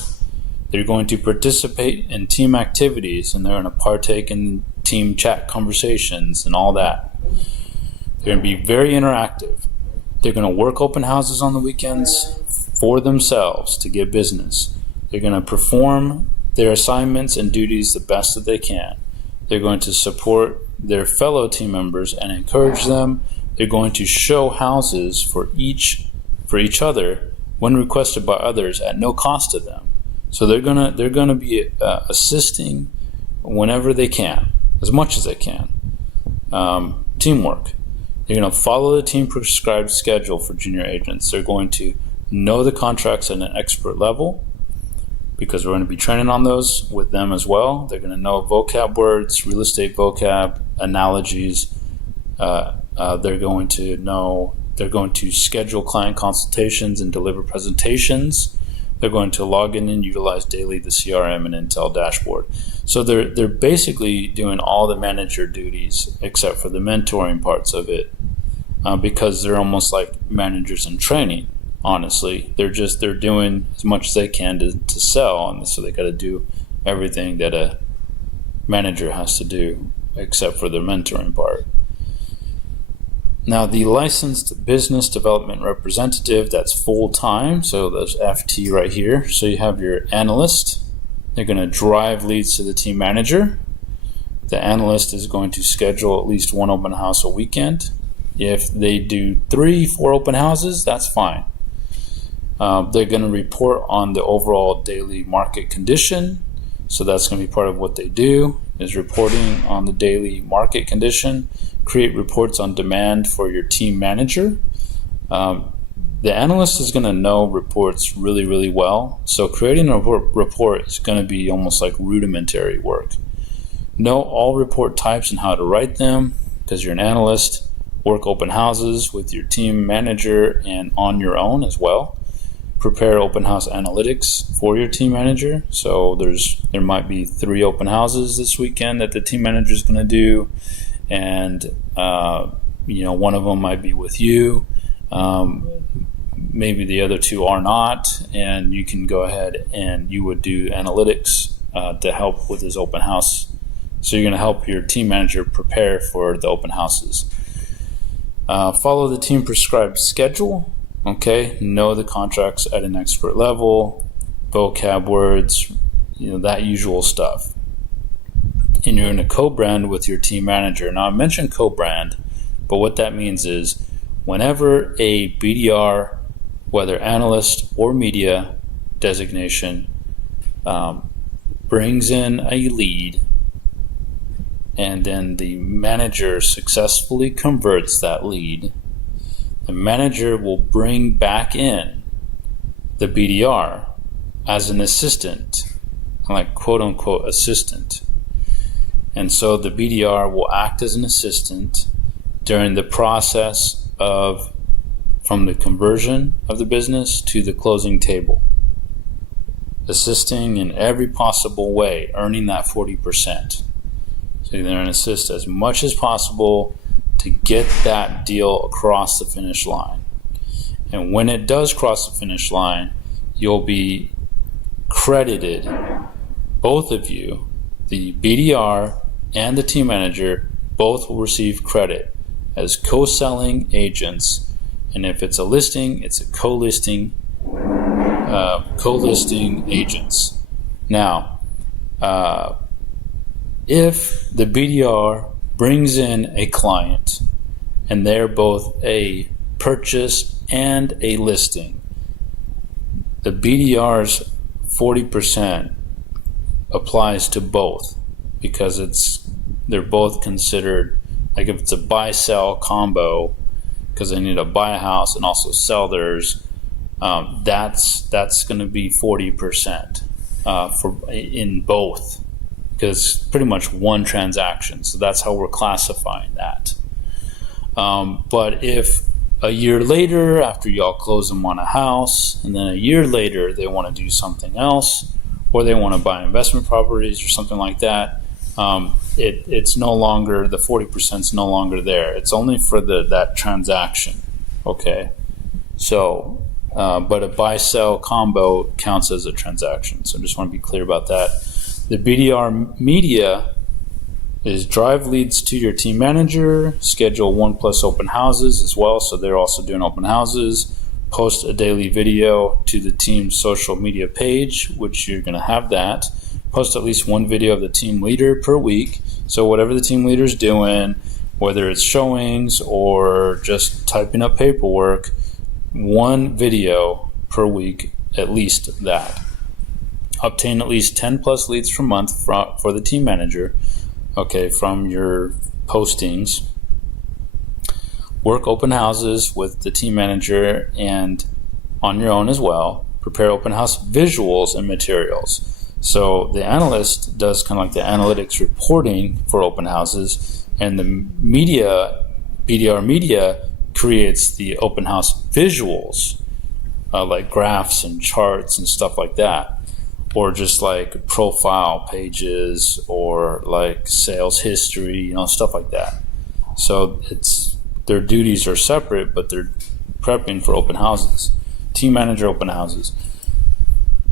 They're going to participate in team activities, and they're going to partake in team chat conversations and all that. They're going to be very interactive. They're going to work open houses on the weekends for themselves to get business. They're going to perform their assignments and duties the best that they can. They're going to support their fellow team members and encourage them. They're going to show houses for each other when requested by others at no cost to them. So they're gonna be assisting whenever they can, as much as they can. Teamwork. They're going to follow the team prescribed schedule for junior agents. They're going to know the contracts at an expert level, because we're going to be training on those with them as well. They're going to know vocab words, real estate vocab, analogies. They're going to schedule client consultations and deliver presentations. They're going to log in and utilize daily the CRM and Intel dashboard. So they're basically doing all the manager duties except for the mentoring parts of it, because they're almost like managers in training. Honestly, they're doing as much as they can to sell, and so they got to do everything that a manager has to do except for the mentoring part. Now, the licensed business development representative, that's full-time, so there's FT right here. So you have your analyst. They're going to drive leads to the team manager. The analyst is going to schedule at least one open house a weekend. If they do 3-4 open houses, that's fine. They're going to report on the overall daily market condition. So that's going to be part of what they do, is reporting on the daily market condition. Create reports on demand for your team manager. The analyst is going to know reports really, really well. So creating a report is going to be almost like rudimentary work. Know all report types and how to write them, because you're an analyst. Work open houses with your team manager and on your own as well. Prepare open house analytics for your team manager. So there might be 3 open houses this weekend that the team manager is going to do, and one of them might be with you. Maybe the other 2 are not, and you can go ahead and you would do analytics to help with this open house. So you're going to help your team manager prepare for the open houses. Follow the team prescribed schedule. Okay, know the contracts at an expert level, vocab words, that usual stuff. And you're going to co-brand with your team manager. Now, I mentioned co-brand, but what that means is whenever a BDR, whether analyst or media designation, brings in a lead, and then the manager successfully converts that lead, the manager will bring back in the BDR as an assistant, like quote unquote assistant. And so the BDR will act as an assistant during the process from the conversion of the business to the closing table, assisting in every possible way, earning that 40%. So they're going to assist as much as possible to get that deal across the finish line. And when it does cross the finish line, you'll be credited, both of you, the BDR and the team manager, both will receive credit as co-selling agents. And if it's a listing, it's a co-listing agents. Now, if the BDR brings in a client and they're both a purchase and a listing, the BDR's 40% applies to both, because they're both considered, like if it's a buy-sell combo, because they need to buy a house and also sell theirs, that's going to be 40% in both, because it's pretty much one transaction. So that's how we're classifying that. But if a year later, after y'all close them on a house, and then a year later they want to do something else, or they want to buy investment properties or something like that, it's no longer, the 40% is no longer there. It's only for that transaction. Okay. So, but a buy-sell combo counts as a transaction. So I just want to be clear about that. The BDR media is drive leads to your team manager, schedule 1+ open houses as well. So they're also doing open houses, post a daily video to the team's social media page, which you're going to have that. Post at least one video of the team leader per week. So whatever the team leader is doing, whether it's showings or just typing up paperwork, one video per week, at least that. Obtain at least 10+ leads per month for the team manager, okay, from your postings. Work open houses with the team manager and on your own as well. Prepare open house visuals and materials. So the analyst does kind of like the analytics reporting for open houses, and the BDR media creates the open house visuals, like graphs and charts and stuff like that, or just like profile pages or like sales history, stuff like that. So their duties are separate, but they're prepping for open houses. Team manager open houses.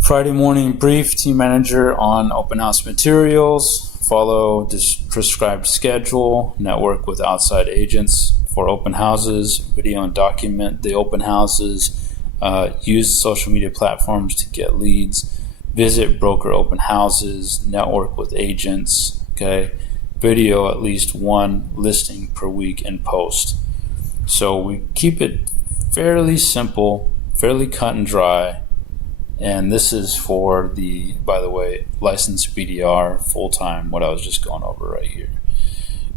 Friday morning brief team manager on open house materials. Follow this prescribed schedule. Network with outside agents for open houses. Video and document the open houses. Use social media platforms to get leads. Visit broker open houses. Network with agents. Okay. Video at least one listing per week and post. So we keep it fairly simple, fairly cut and dry. And this is for the, by the way, licensed BDR full-time, what I was just going over right here.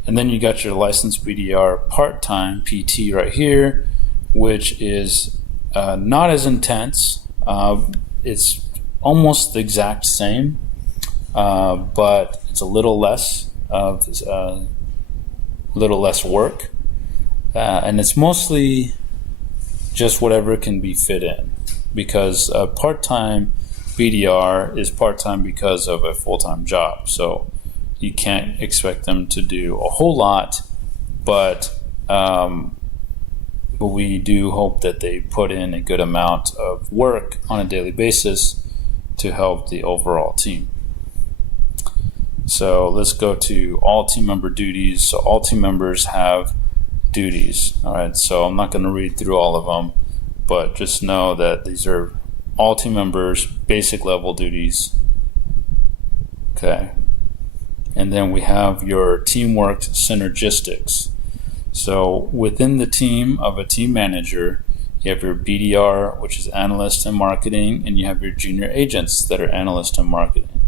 And then you got your licensed BDR part-time PT right here, which is not as intense. It's almost the exact same, but it's a little less work. And it's mostly just whatever can be fit in. Because a part-time BDR is part-time because of a full-time job. So you can't expect them to do a whole lot, but we do hope that they put in a good amount of work on a daily basis to help the overall team. So let's go to all team member duties. So all team members have duties. All right, so I'm not going to read through all of them, but just know that these are all team members' basic level duties. Okay. And then we have your teamwork synergistics. So within the team of a team manager, you have your BDR, which is analyst and marketing, and you have your junior agents that are analyst or marketing.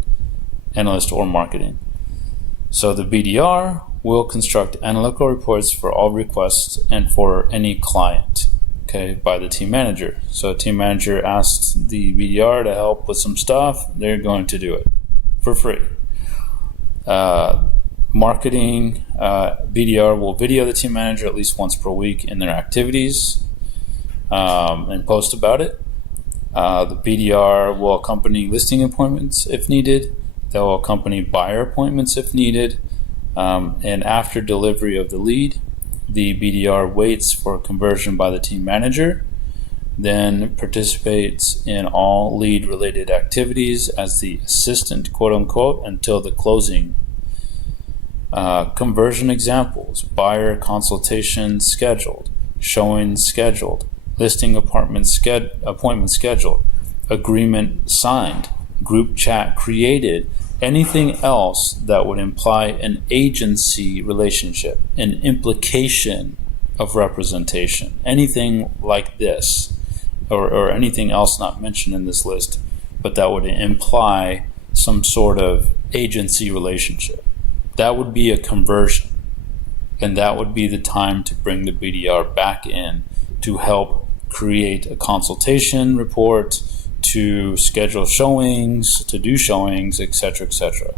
So the BDR will construct analytical reports for all requests and for any client. Okay, by the team manager. So a team manager asks the BDR to help with some stuff, they're going to do it for free. Marketing, BDR will video the team manager at least once per week in their activities and post about it. The BDR will accompany listing appointments if needed. They'll accompany buyer appointments if needed. And after delivery of the lead, the BDR waits for conversion by the team manager, then participates in all lead-related activities as the assistant, quote-unquote, until the closing. Conversion examples: buyer consultation scheduled, showing scheduled, listing appointment scheduled, agreement signed, group chat created, anything else that would imply an agency relationship, an implication of representation, anything like this or anything else not mentioned in this list, but that would imply some sort of agency relationship. That would be a conversion, and that would be the time to bring the BDR back in to help create a consultation report, to schedule showings, to do showings, etc., etc.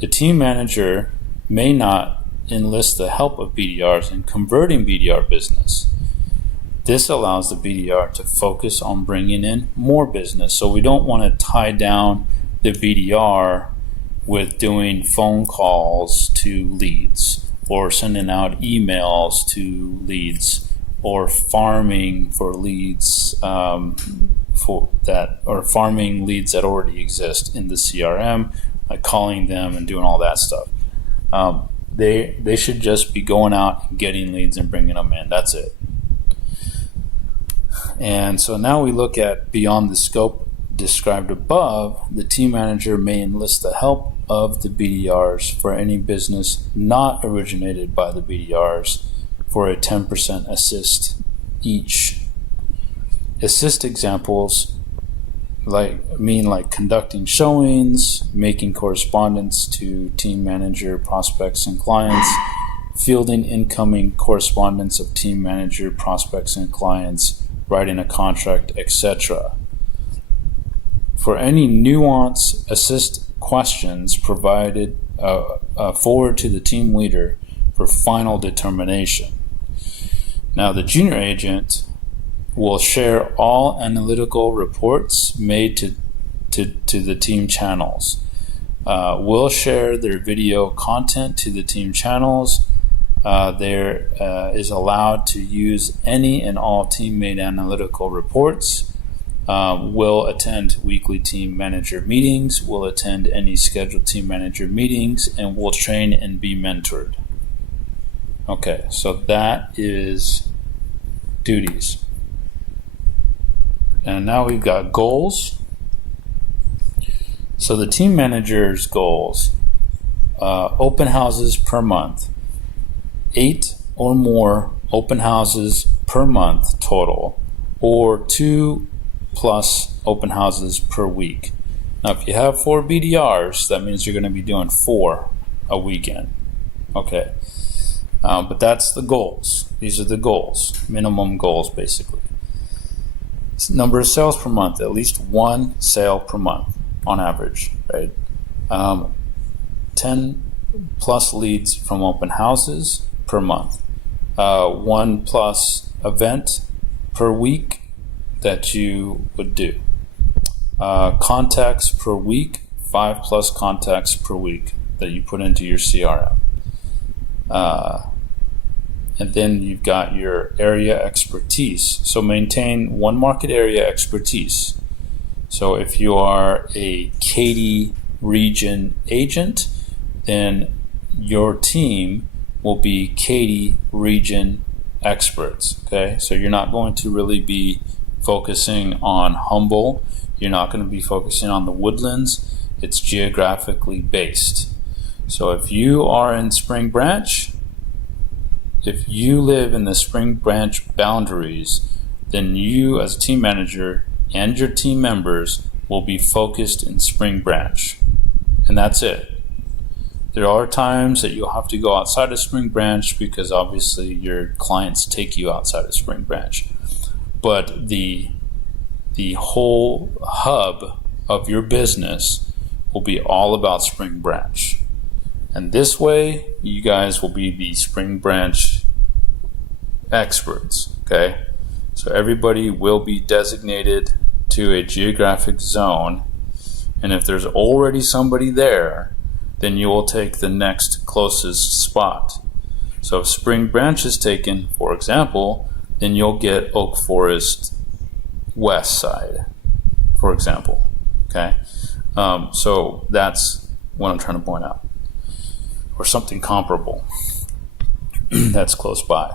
The team manager may not enlist the help of BDRs in converting BDR business. This allows the BDR to focus on bringing in more business. So we don't want to tie down the BDR with doing phone calls to leads, or sending out emails to leads, or farming for leads or farming leads that already exist in the CRM, like calling them and doing all that stuff. They should just be going out and getting leads and bringing them in. That's it. And so now we look at beyond the scope described above. The team manager may enlist the help of the BDRs for any business not originated by the BDRs for a 10% assist each. Assist examples like conducting showings, making correspondence to team manager, prospects, and clients, fielding incoming correspondence of team manager, prospects, and clients, writing a contract, etc. For any nuance assist questions, provided forward to the team leader for final determination. Now, the junior agent will share all analytical reports made to the team channels. Will share their video content to the team channels. There is allowed to use any and all team-made analytical reports. Will attend weekly team manager meetings. Will attend any scheduled team manager meetings, and will train and be mentored. Okay, so that is duties. And now we've got goals. So the team manager's goals: open houses per month, 8 or more open houses per month total, or 2+ open houses per week. Now, if you have 4 BDRs, that means you're going to be doing 4 a weekend. Okay, but that's the goals. These are the goals, minimum goals, basically. Number of sales per month, at least 1 sale per month on average, right? 10+ leads from open houses per month. 1+ event per week that you would do. Contacts per week, 5+ contacts per week that you put into your CRM. And then you've got your area expertise. So maintain 1 market area expertise. So if you are a Katy region agent, then your team will be Katy region experts. Okay, so you're not going to really be focusing on Humble. You're not going to be focusing on the Woodlands. It's geographically based. So if you are in Spring Branch, if you live in the Spring Branch boundaries, then you as a team manager and your team members will be focused in Spring Branch. And that's it. There are times that you'll have to go outside of Spring Branch because obviously your clients take you outside of Spring Branch. But the whole hub of your business will be all about Spring Branch. And this way, you guys will be the Spring Branch experts, okay? So everybody will be designated to a geographic zone, and if there's already somebody there, then you will take the next closest spot. So if Spring Branch is taken, for example, then you'll get Oak Forest West Side, for example, okay? So that's what I'm trying to point out. Or something comparable that's close by.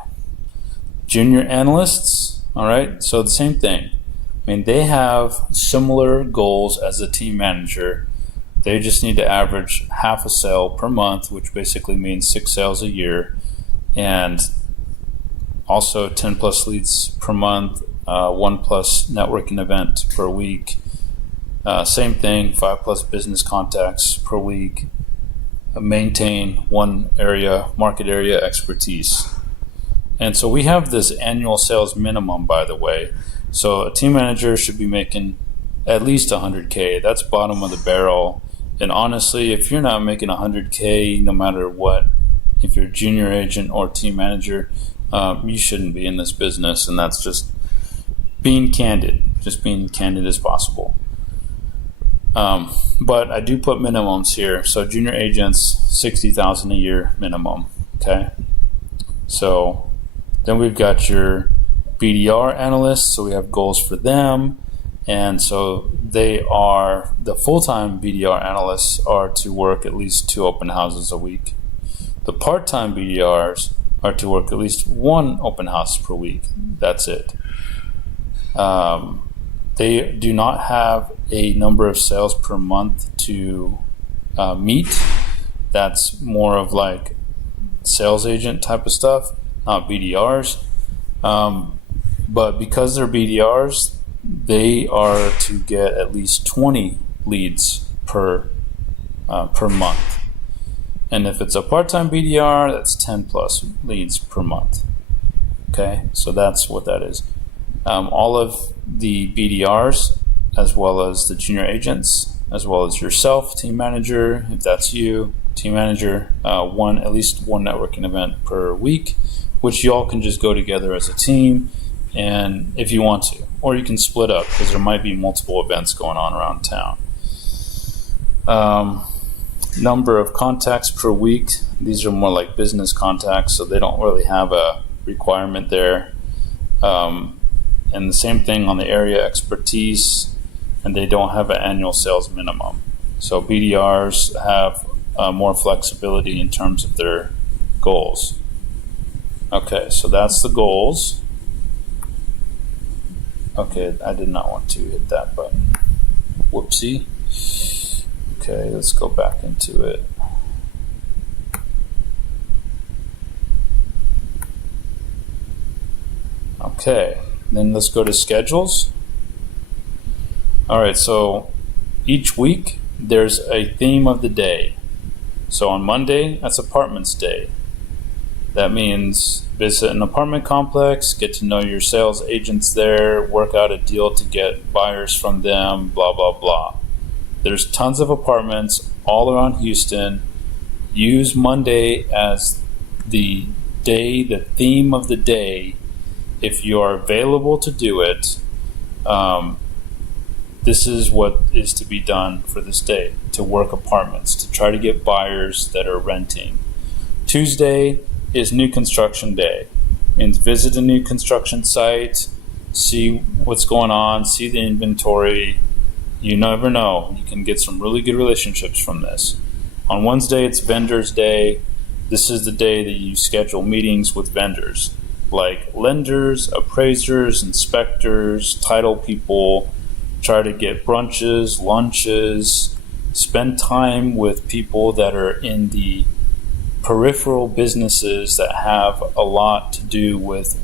Junior analysts, all right, so the same thing. I mean, they have similar goals as a team manager. They just need to average half a sale per month, which basically means 6 sales a year. And Also 10 plus leads per month, 1 plus networking event per week. Same thing, 5 plus business contacts per week. Maintain 1 market area expertise. And so we have this annual sales minimum, by the way. So a team manager should be making at least 100K. That's bottom of the barrel. And honestly, if you're not making 100K, no matter what, if you're a junior agent or team manager, you shouldn't be in this business. And that's just being candid as possible. But I do put minimums here. So junior agents, $60,000 a year minimum. Okay. So then we've got your BDR analysts. So we have goals for them. And so the full-time BDR analysts are to work at least 2 open houses a week. The part-time BDRs are to work at least 1 open house per week. That's it. They do not have a number of sales per month to meet. That's more of like sales agent type of stuff, not BDRs. But because they're BDRs, they are to get at least 20 leads per month. And if it's a part-time BDR, that's 10 plus leads per month. Okay, so that's what that is. All of the BDRs, as well as the junior agents, as well as yourself, team manager, if that's you, team manager, at least one networking event per week, which you all can just go together as a team, and if you want to, or you can split up because there might be multiple events going on around town. Number of contacts per week. These are more like business contacts, so they don't really have a requirement there. And the same thing on the area expertise, and they don't have an annual sales minimum. So BDRs have more flexibility in terms of their goals. Okay, so that's the goals. Okay, I did not want to hit that button. Whoopsie. Okay, let's go back into it. Okay, then let's go to schedules. All right, so each week there's a theme of the day. So on Monday, that's Apartments Day. That means visit an apartment complex, get to know your sales agents there, work out a deal to get buyers from them, blah, blah, blah. There's tons of apartments all around Houston. Use Monday as the day, the theme of the day. If you are available to do it, this is what is to be done for this day, to work apartments, to try to get buyers that are renting. Tuesday is new construction day. Means visit a new construction site, see what's going on, see the inventory. You never know. You can get some really good relationships from this. On Wednesday, it's Vendors Day. This is the day that you schedule meetings with vendors, like lenders, appraisers, inspectors, title people. Try to get brunches, lunches, spend time with people that are in the peripheral businesses that have a lot to do with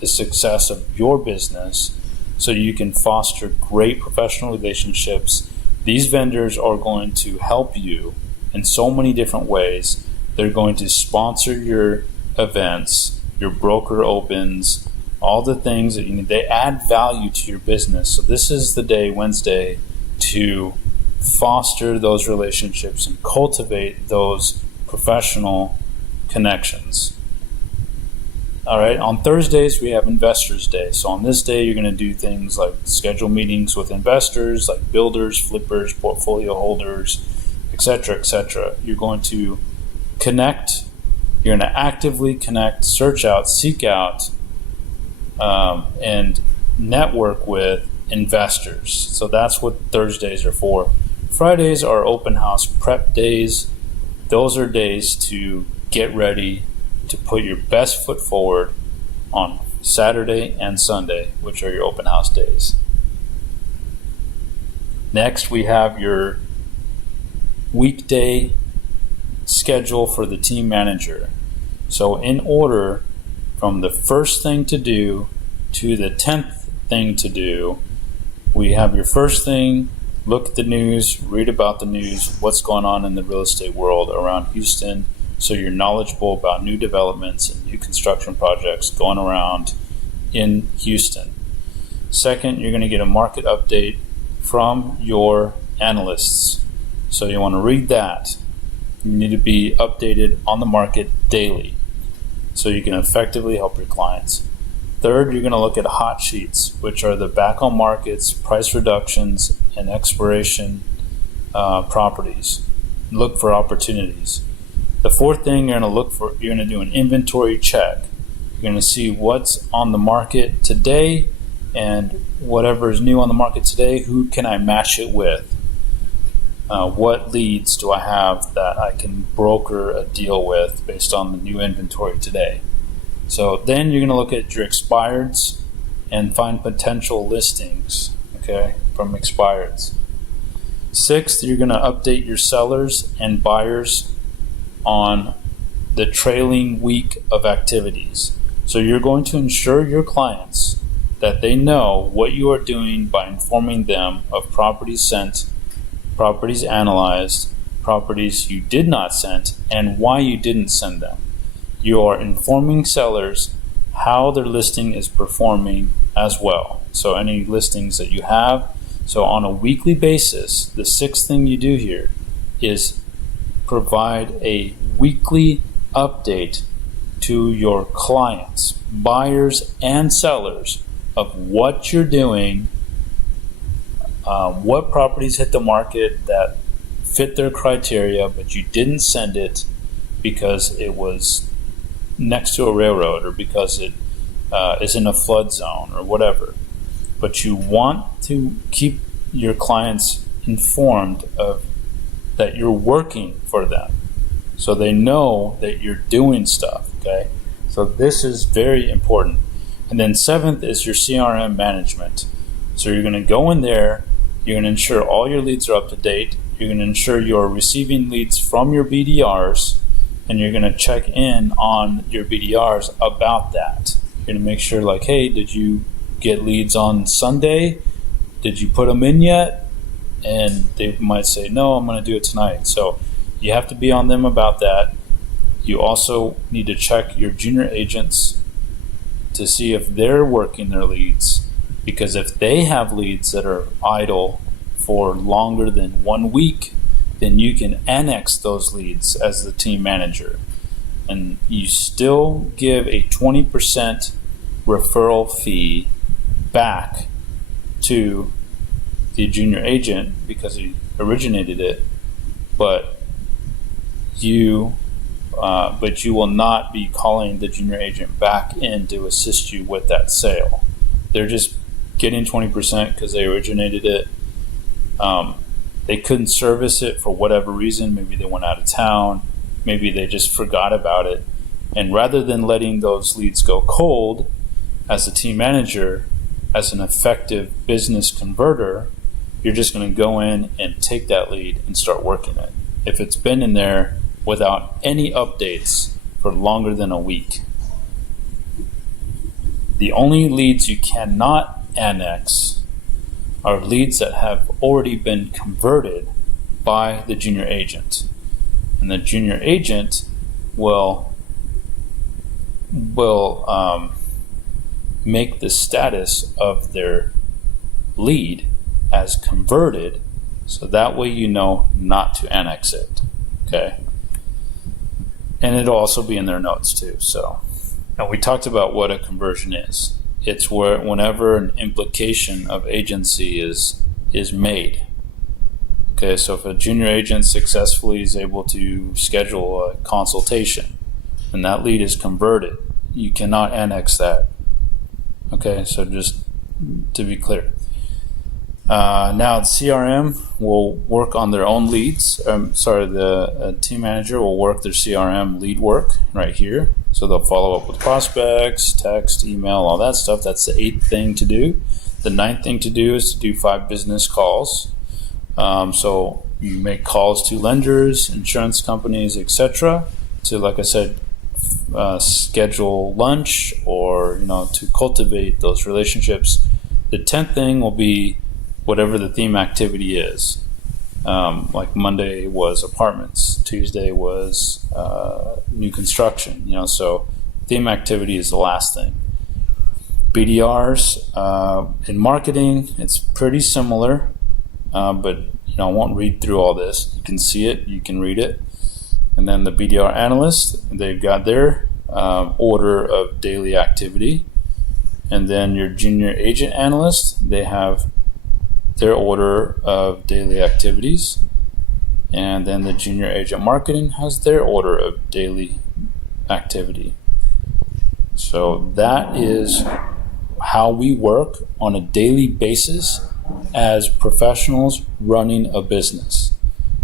the success of your business, so you can foster great professional relationships. These vendors are going to help you in so many different ways. They're going to sponsor your events, your broker opens, all the things that you need. They add value to your business. So this is the day, Wednesday, to foster those relationships and cultivate those professional connections. All right, on Thursdays, we have Investors Day. So on this day, you're going to do things like schedule meetings with investors, like builders, flippers, portfolio holders, etc., etc. You're going to connect. You're going to actively connect, search out, seek out, and network with investors. So that's what Thursdays are for. Fridays are open house prep days. Those are days to get ready to put your best foot forward on Saturday and Sunday, which are your open house days. Next, we have your weekday schedule for the team manager. So in order from the first thing to do to the 10th thing to do. We have your first thing, look at the news, read about the news, what's going on in the real estate world around Houston, so you're knowledgeable about new developments and new construction projects going around in Houston. Second, you're going to get a market update from your analysts. So you want to read that. You need to be updated on the market daily so you can effectively help your clients. Third, you're going to look at hot sheets, which are the back on markets, price reductions, and expiration properties. Look for opportunities. The fourth thing you're going to do an inventory check. You're going to see what's on the market today, and whatever is new on the market today, who can I match it with? What leads do I have that I can broker a deal with based on the new inventory today? So then you're going to look at your expireds and find potential listings, from expireds. Sixth, you're going to update your sellers and buyers on the trailing week of activities. So you're going to ensure your clients that they know what you are doing by informing them of properties sent, properties analyzed, properties you did not send, and why you didn't send them. You are informing sellers how their listing is performing as well. So any listings that you have. So on a weekly basis, the sixth thing you do here is provide a weekly update to your clients, buyers and sellers, of what you're doing, what properties hit the market that fit their criteria, but you didn't send it because it was next to a railroad or because it is in a flood zone or whatever. But you want to keep your clients informed of that you're working for them, so they know that you're doing stuff. So this is very important. And then seventh is your CRM management. So you're going to go in there, you're going to ensure all your leads are up to date, you're going to ensure you're receiving leads from your BDRs, and you're going to check in on your BDRs about that. You're going to make sure, like, hey, did you get leads on Sunday? Did you put them in yet? And they might say, no, I'm going to do it tonight. So you have to be on them about that. You also need to check your junior agents to see if they're working their leads, because if they have leads that are idle for longer than 1 week, then you can annex those leads as the team manager, and you still give a 20% referral fee back to the junior agent because he originated it, but you will not be calling the junior agent back in to assist you with that sale. They're just getting 20% because they originated it. They couldn't service it for whatever reason. Maybe they went out of town. Maybe they just forgot about it. And rather than letting those leads go cold, as a team manager, as an effective business converter, you're just going to go in and take that lead and start working it. If it's been in there without any updates for longer than a week. The only leads you cannot annex are leads that have already been converted by the junior agent. And the junior agent will make the status of their lead as converted, so that way you know not to annex it. And it'll also be in their notes too. So now we talked about what a conversion is. It's whenever an implication of agency is made. So if a junior agent successfully is able to schedule a consultation and that lead is converted, you cannot annex that. So just to be clear. Now the CRM will work on their own leads. The team manager will work their CRM lead work right here. So they'll follow up with prospects, text, email, all that stuff. That's the 8th thing to do. The 9th thing to do is to do 5 business calls. So you make calls to lenders, insurance companies, etc. to, like I said, schedule lunch or, to cultivate those relationships. The 10th thing will be whatever the theme activity is. Like Monday was apartments, Tuesday was new construction, so theme activity is the last thing. BDRs in marketing, it's pretty similar, but I won't read through all this. You can see it, you can read it. And then the BDR analyst, they've got their order of daily activity. And then your junior agent analyst, they have their order of daily activities. And then the junior agent marketing has their order of daily activity. So that is how we work on a daily basis as professionals running a business.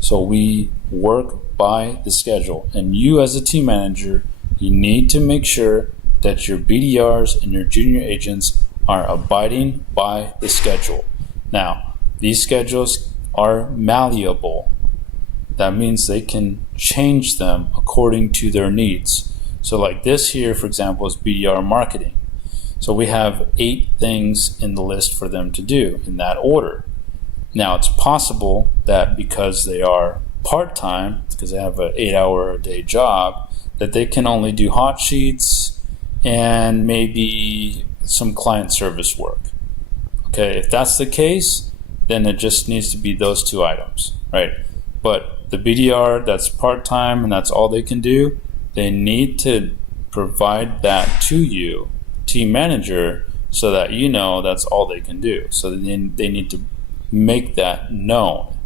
So we work by the schedule, and you as a team manager, you need to make sure that your BDRs and your junior agents are abiding by the schedule. Now, these schedules are malleable. That means they can change them according to their needs. So like this here, for example, is BDR marketing. So we have 8 things in the list for them to do in that order. Now, it's possible that because they are part-time, because they have an 8-hour-a-day job, that they can only do hot sheets and maybe some client service work. Okay, if that's the case, then it just needs to be those 2 items, right? But the BDR that's part-time and that's all they can do, they need to provide that to you, team manager, so that that's all they can do. So then they need to make that known.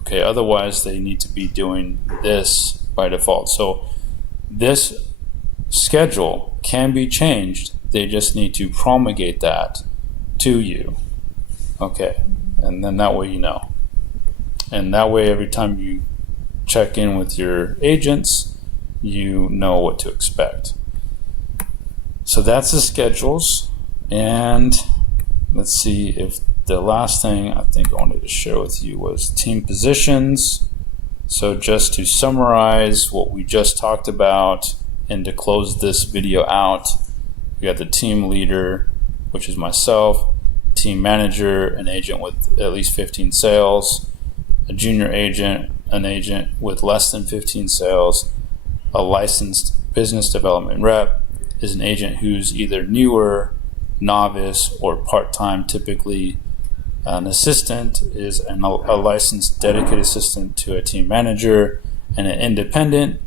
Okay, otherwise they need to be doing this by default. So this schedule can be changed. They just need to promulgate that to you. Okay, and then that way you know. And that way every time you check in with your agents, you know what to expect. So that's the schedules. And let's see if the last thing I think I wanted to share with you was team positions. So just to summarize what we just talked about and to close this video out, we got the team leader, which is myself, team manager, an agent with at least 15 sales, a junior agent, an agent with less than 15 sales, a licensed business development rep is an agent who's either newer, novice, or part-time. Typically, an assistant is a licensed dedicated assistant to a team manager, and an independent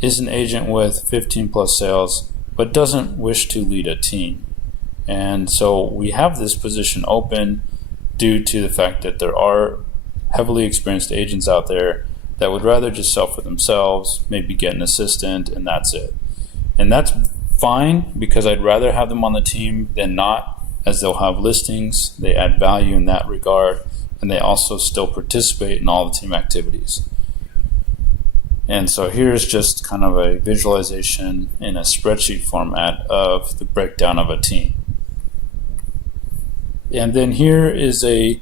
is an agent with 15 plus sales but doesn't wish to lead a team. And so we have this position open due to the fact that there are heavily experienced agents out there that would rather just sell for themselves, maybe get an assistant, and that's it. And that's fine, because I'd rather have them on the team than not, as they'll have listings, they add value in that regard, and they also still participate in all the team activities. And so here's just kind of a visualization in a spreadsheet format of the breakdown of a team. And then here is a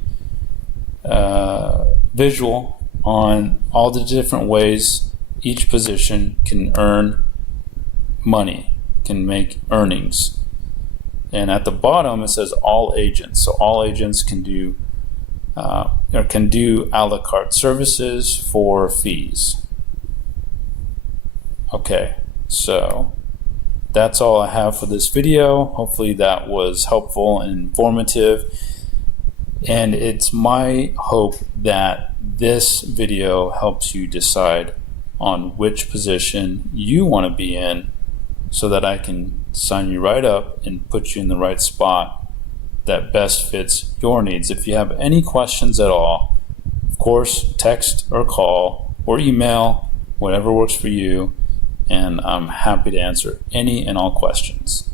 visual on all the different ways each position can earn money, can make earnings. And at the bottom it says all agents. So all agents can do a la carte services for fees. Okay, so that's all I have for this video. Hopefully that was helpful and informative. And it's my hope that this video helps you decide on which position you want to be in, so that I can sign you right up and put you in the right spot that best fits your needs. If you have any questions at all, of course, text or call or email, whatever works for you, and I'm happy to answer any and all questions.